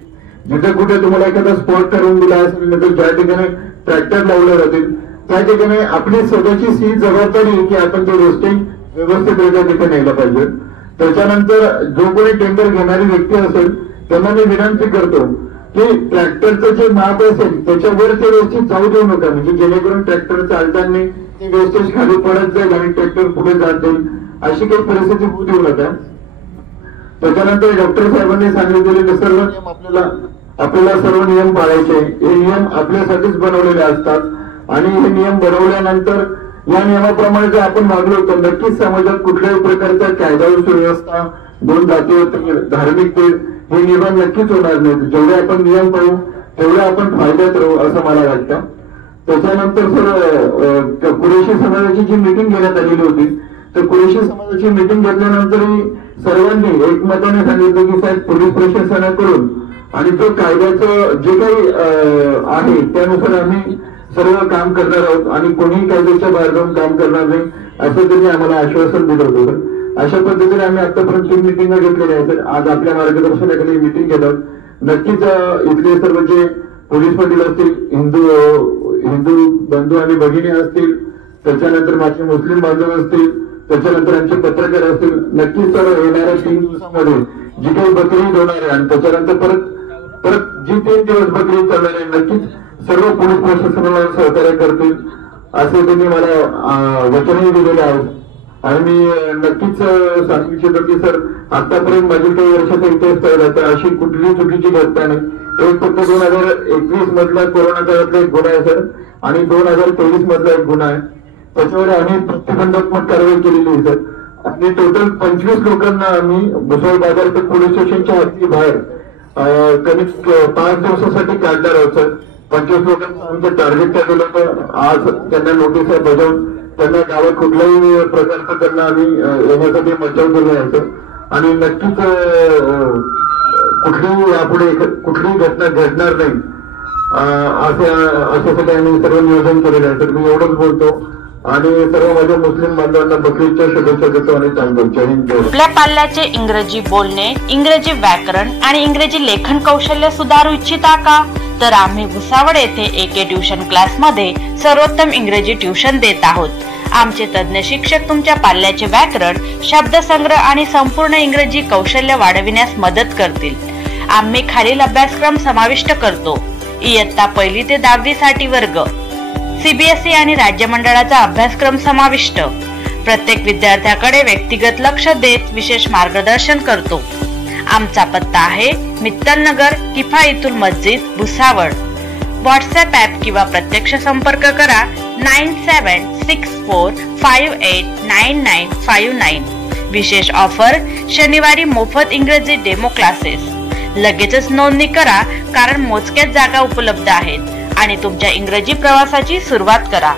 जिथे कुठे तुम्हाला एखादा स्पॉट ठरवून दिला असेल तर ज्या ठिकाणी ट्रॅक्टर लावले जातील त्या ठिकाणी आपली स्वतःची सी जबाबदारी की आपण ते वेस्टेज व्यवस्थितरित्या तिथे नेलं पाहिजे. त्याच्यानंतर जो कोणी टेंडर घेणारी व्यक्ती असेल त्यांना मी विनंती करतो की ट्रॅक्टरचं जे माप असेल त्याच्यावर ते वेस्टेज जाऊ देऊ नका म्हणजे जेणेकरून ट्रॅक्टर चालताना ते वेस्टेज खाली पडत जाईल आणि ट्रॅक्टर पुढे जातील अशी काही परिस्थिती होऊ देऊ नका. त्याच्यानंतर डॉक्टर साहेबांनी सांगितलेले सर्व नियम आपल्याला सर्व नियम पाळायचे. हे नियम आपल्यासाठीच बनवलेले असतात आणि हे नियम बनवल्यानंतर या नियमाप्रमाणे जर आपण वागलो तर नक्कीच समाजात कुठल्याही प्रकारचा कायदा सुव्यवस्था, 2 जाती, धार्मिक हे नियम नक्कीच होणार नाहीत. जेवढे आपण नियम पाळू तेवढे आपण फायद्यात राहू असं मला वाटतं. त्याच्यानंतर सर कुरेशी समाजाची जी मिटिंग घेण्यात आलेली होती तर कुरेशी समाजाची मिटिंग घेतल्यानंतर सर्वांनी एकमताने सांगितलं की साहेब पोलीस प्रशासनाकडून आणि तो कायद्याचं जे काही आहे त्यानुसार आम्ही सर्व काम करणार आहोत आणि कोणीही कायद्याच्या बाहेर जाऊन काम करणार नाही असं त्यांनी आम्हाला आश्वासन दिलं होतं. अशा पद्धतीने आम्ही आतापर्यंत 3 मिटिंग घेतलेल्या आहेत. तर आज आपल्या मार्गदर्शनाखाली मिटिंग घेतात. नक्कीच इथले सर्व जे पोलीस पाटील असतील, हिंदू बंधू आणि भगिनी असतील, त्याच्यानंतर माझे मुस्लिम बांधव असतील, त्याच्यानंतर आमचे पत्रकार असतील, नक्कीच सर येणाऱ्या 3 दिवसामध्ये जी काही बकरी ईद होणार आहे आणि त्याच्यानंतर परत जी 3 दिवस बकरी ईद चालणार आहे नक्कीच सर्व पोलीस प्रशासनाला सहकार्य करतील असे त्यांनी मला वचनही दिलेले आहेत. आणि मी नक्कीच सांगू इच्छितो की सर आतापर्यंत मागील काही वर्षाचा इतिहास पाहिला तर अशी कुठलीही चुकीची घटना नाही. एक फक्त 2021 मधला कोरोना काळातला एक गुन्हा आहे सर, आणि 2023 मधला एक गुन्हा आहे. त्याच्यावर आम्ही प्रतिबंधात्मक कारवाई केलेली आहे सर. आणि टोटल 25 लोकांना आम्ही भुसावळ बाजारपेठ पोलीस स्टेशनच्या हद्दी बाहेर कमीत 5 दिवसासाठी काढणार आहोत सर. 25 लोकांचं आमचं टार्गेट ठरलेलं होतं. आज त्यांना नोटीस बजावून त्यांना गावात कुठल्याही प्रकारचं त्यांना आम्ही येण्यासाठी मज्जाव केली आहे सर. आणि नक्कीच कुठलीही यापुढे कुठलीही घटना घडणार नाही अशासाठी आम्ही सर्व नियोजन केलेलं आहे सर. मी एवढंच बोलतो आणि सर्व माझ्या मुस्लिम बांधवांना बकरीदच्या शुभेच्छा देतो आणि सांगतो जय हिंद. आपल्या पाल्याचे इंग्रजी बोलणे, इंग्रजी व्याकरण आणि इंग्रजी लेखन कौशल्य सुधारू इच्छिता का? तर आम्ही भुसावळ येथे एके ट्युशन क्लास मध्ये सर्वोत्तम इंग्रजी ट्युशन देत आहोत. आमचे तज्ञ शिक्षक तुमच्या पाल्याचे व्याकरण, शब्दसंग्रह आणि संपूर्ण इंग्रजी कौशल्य वाढविण्यास मदत करतील. आम्ही खालील अभ्यासक्रम समाविष्ट करतो. इयत्ता 1ली ते 10वी साठी वर्ग, CBSE आणि राज्य मंडळाचा अभ्यासक्रम समाविष्ट. प्रत्येक विद्यार्थ्याकडे व्यक्तिगत लक्ष देत विशेष मार्गदर्शन करतो. आमचा पत्ता आहे मित्तल नगर, किफायतुल मस्जिद, भुसावळ. व्हॉट्सअप ॲप किंवा प्रत्यक्ष संपर्क करा 9764589959. विशेष ऑफर, शनिवारी मोफत इंग्रजी डेमो क्लासेस. लगेचच नोंदणी करा कारण मोजक्याच जागा उपलब्ध आहेत आणि तुमच्या इंग्रजी प्रवासाची सुरुवात करा.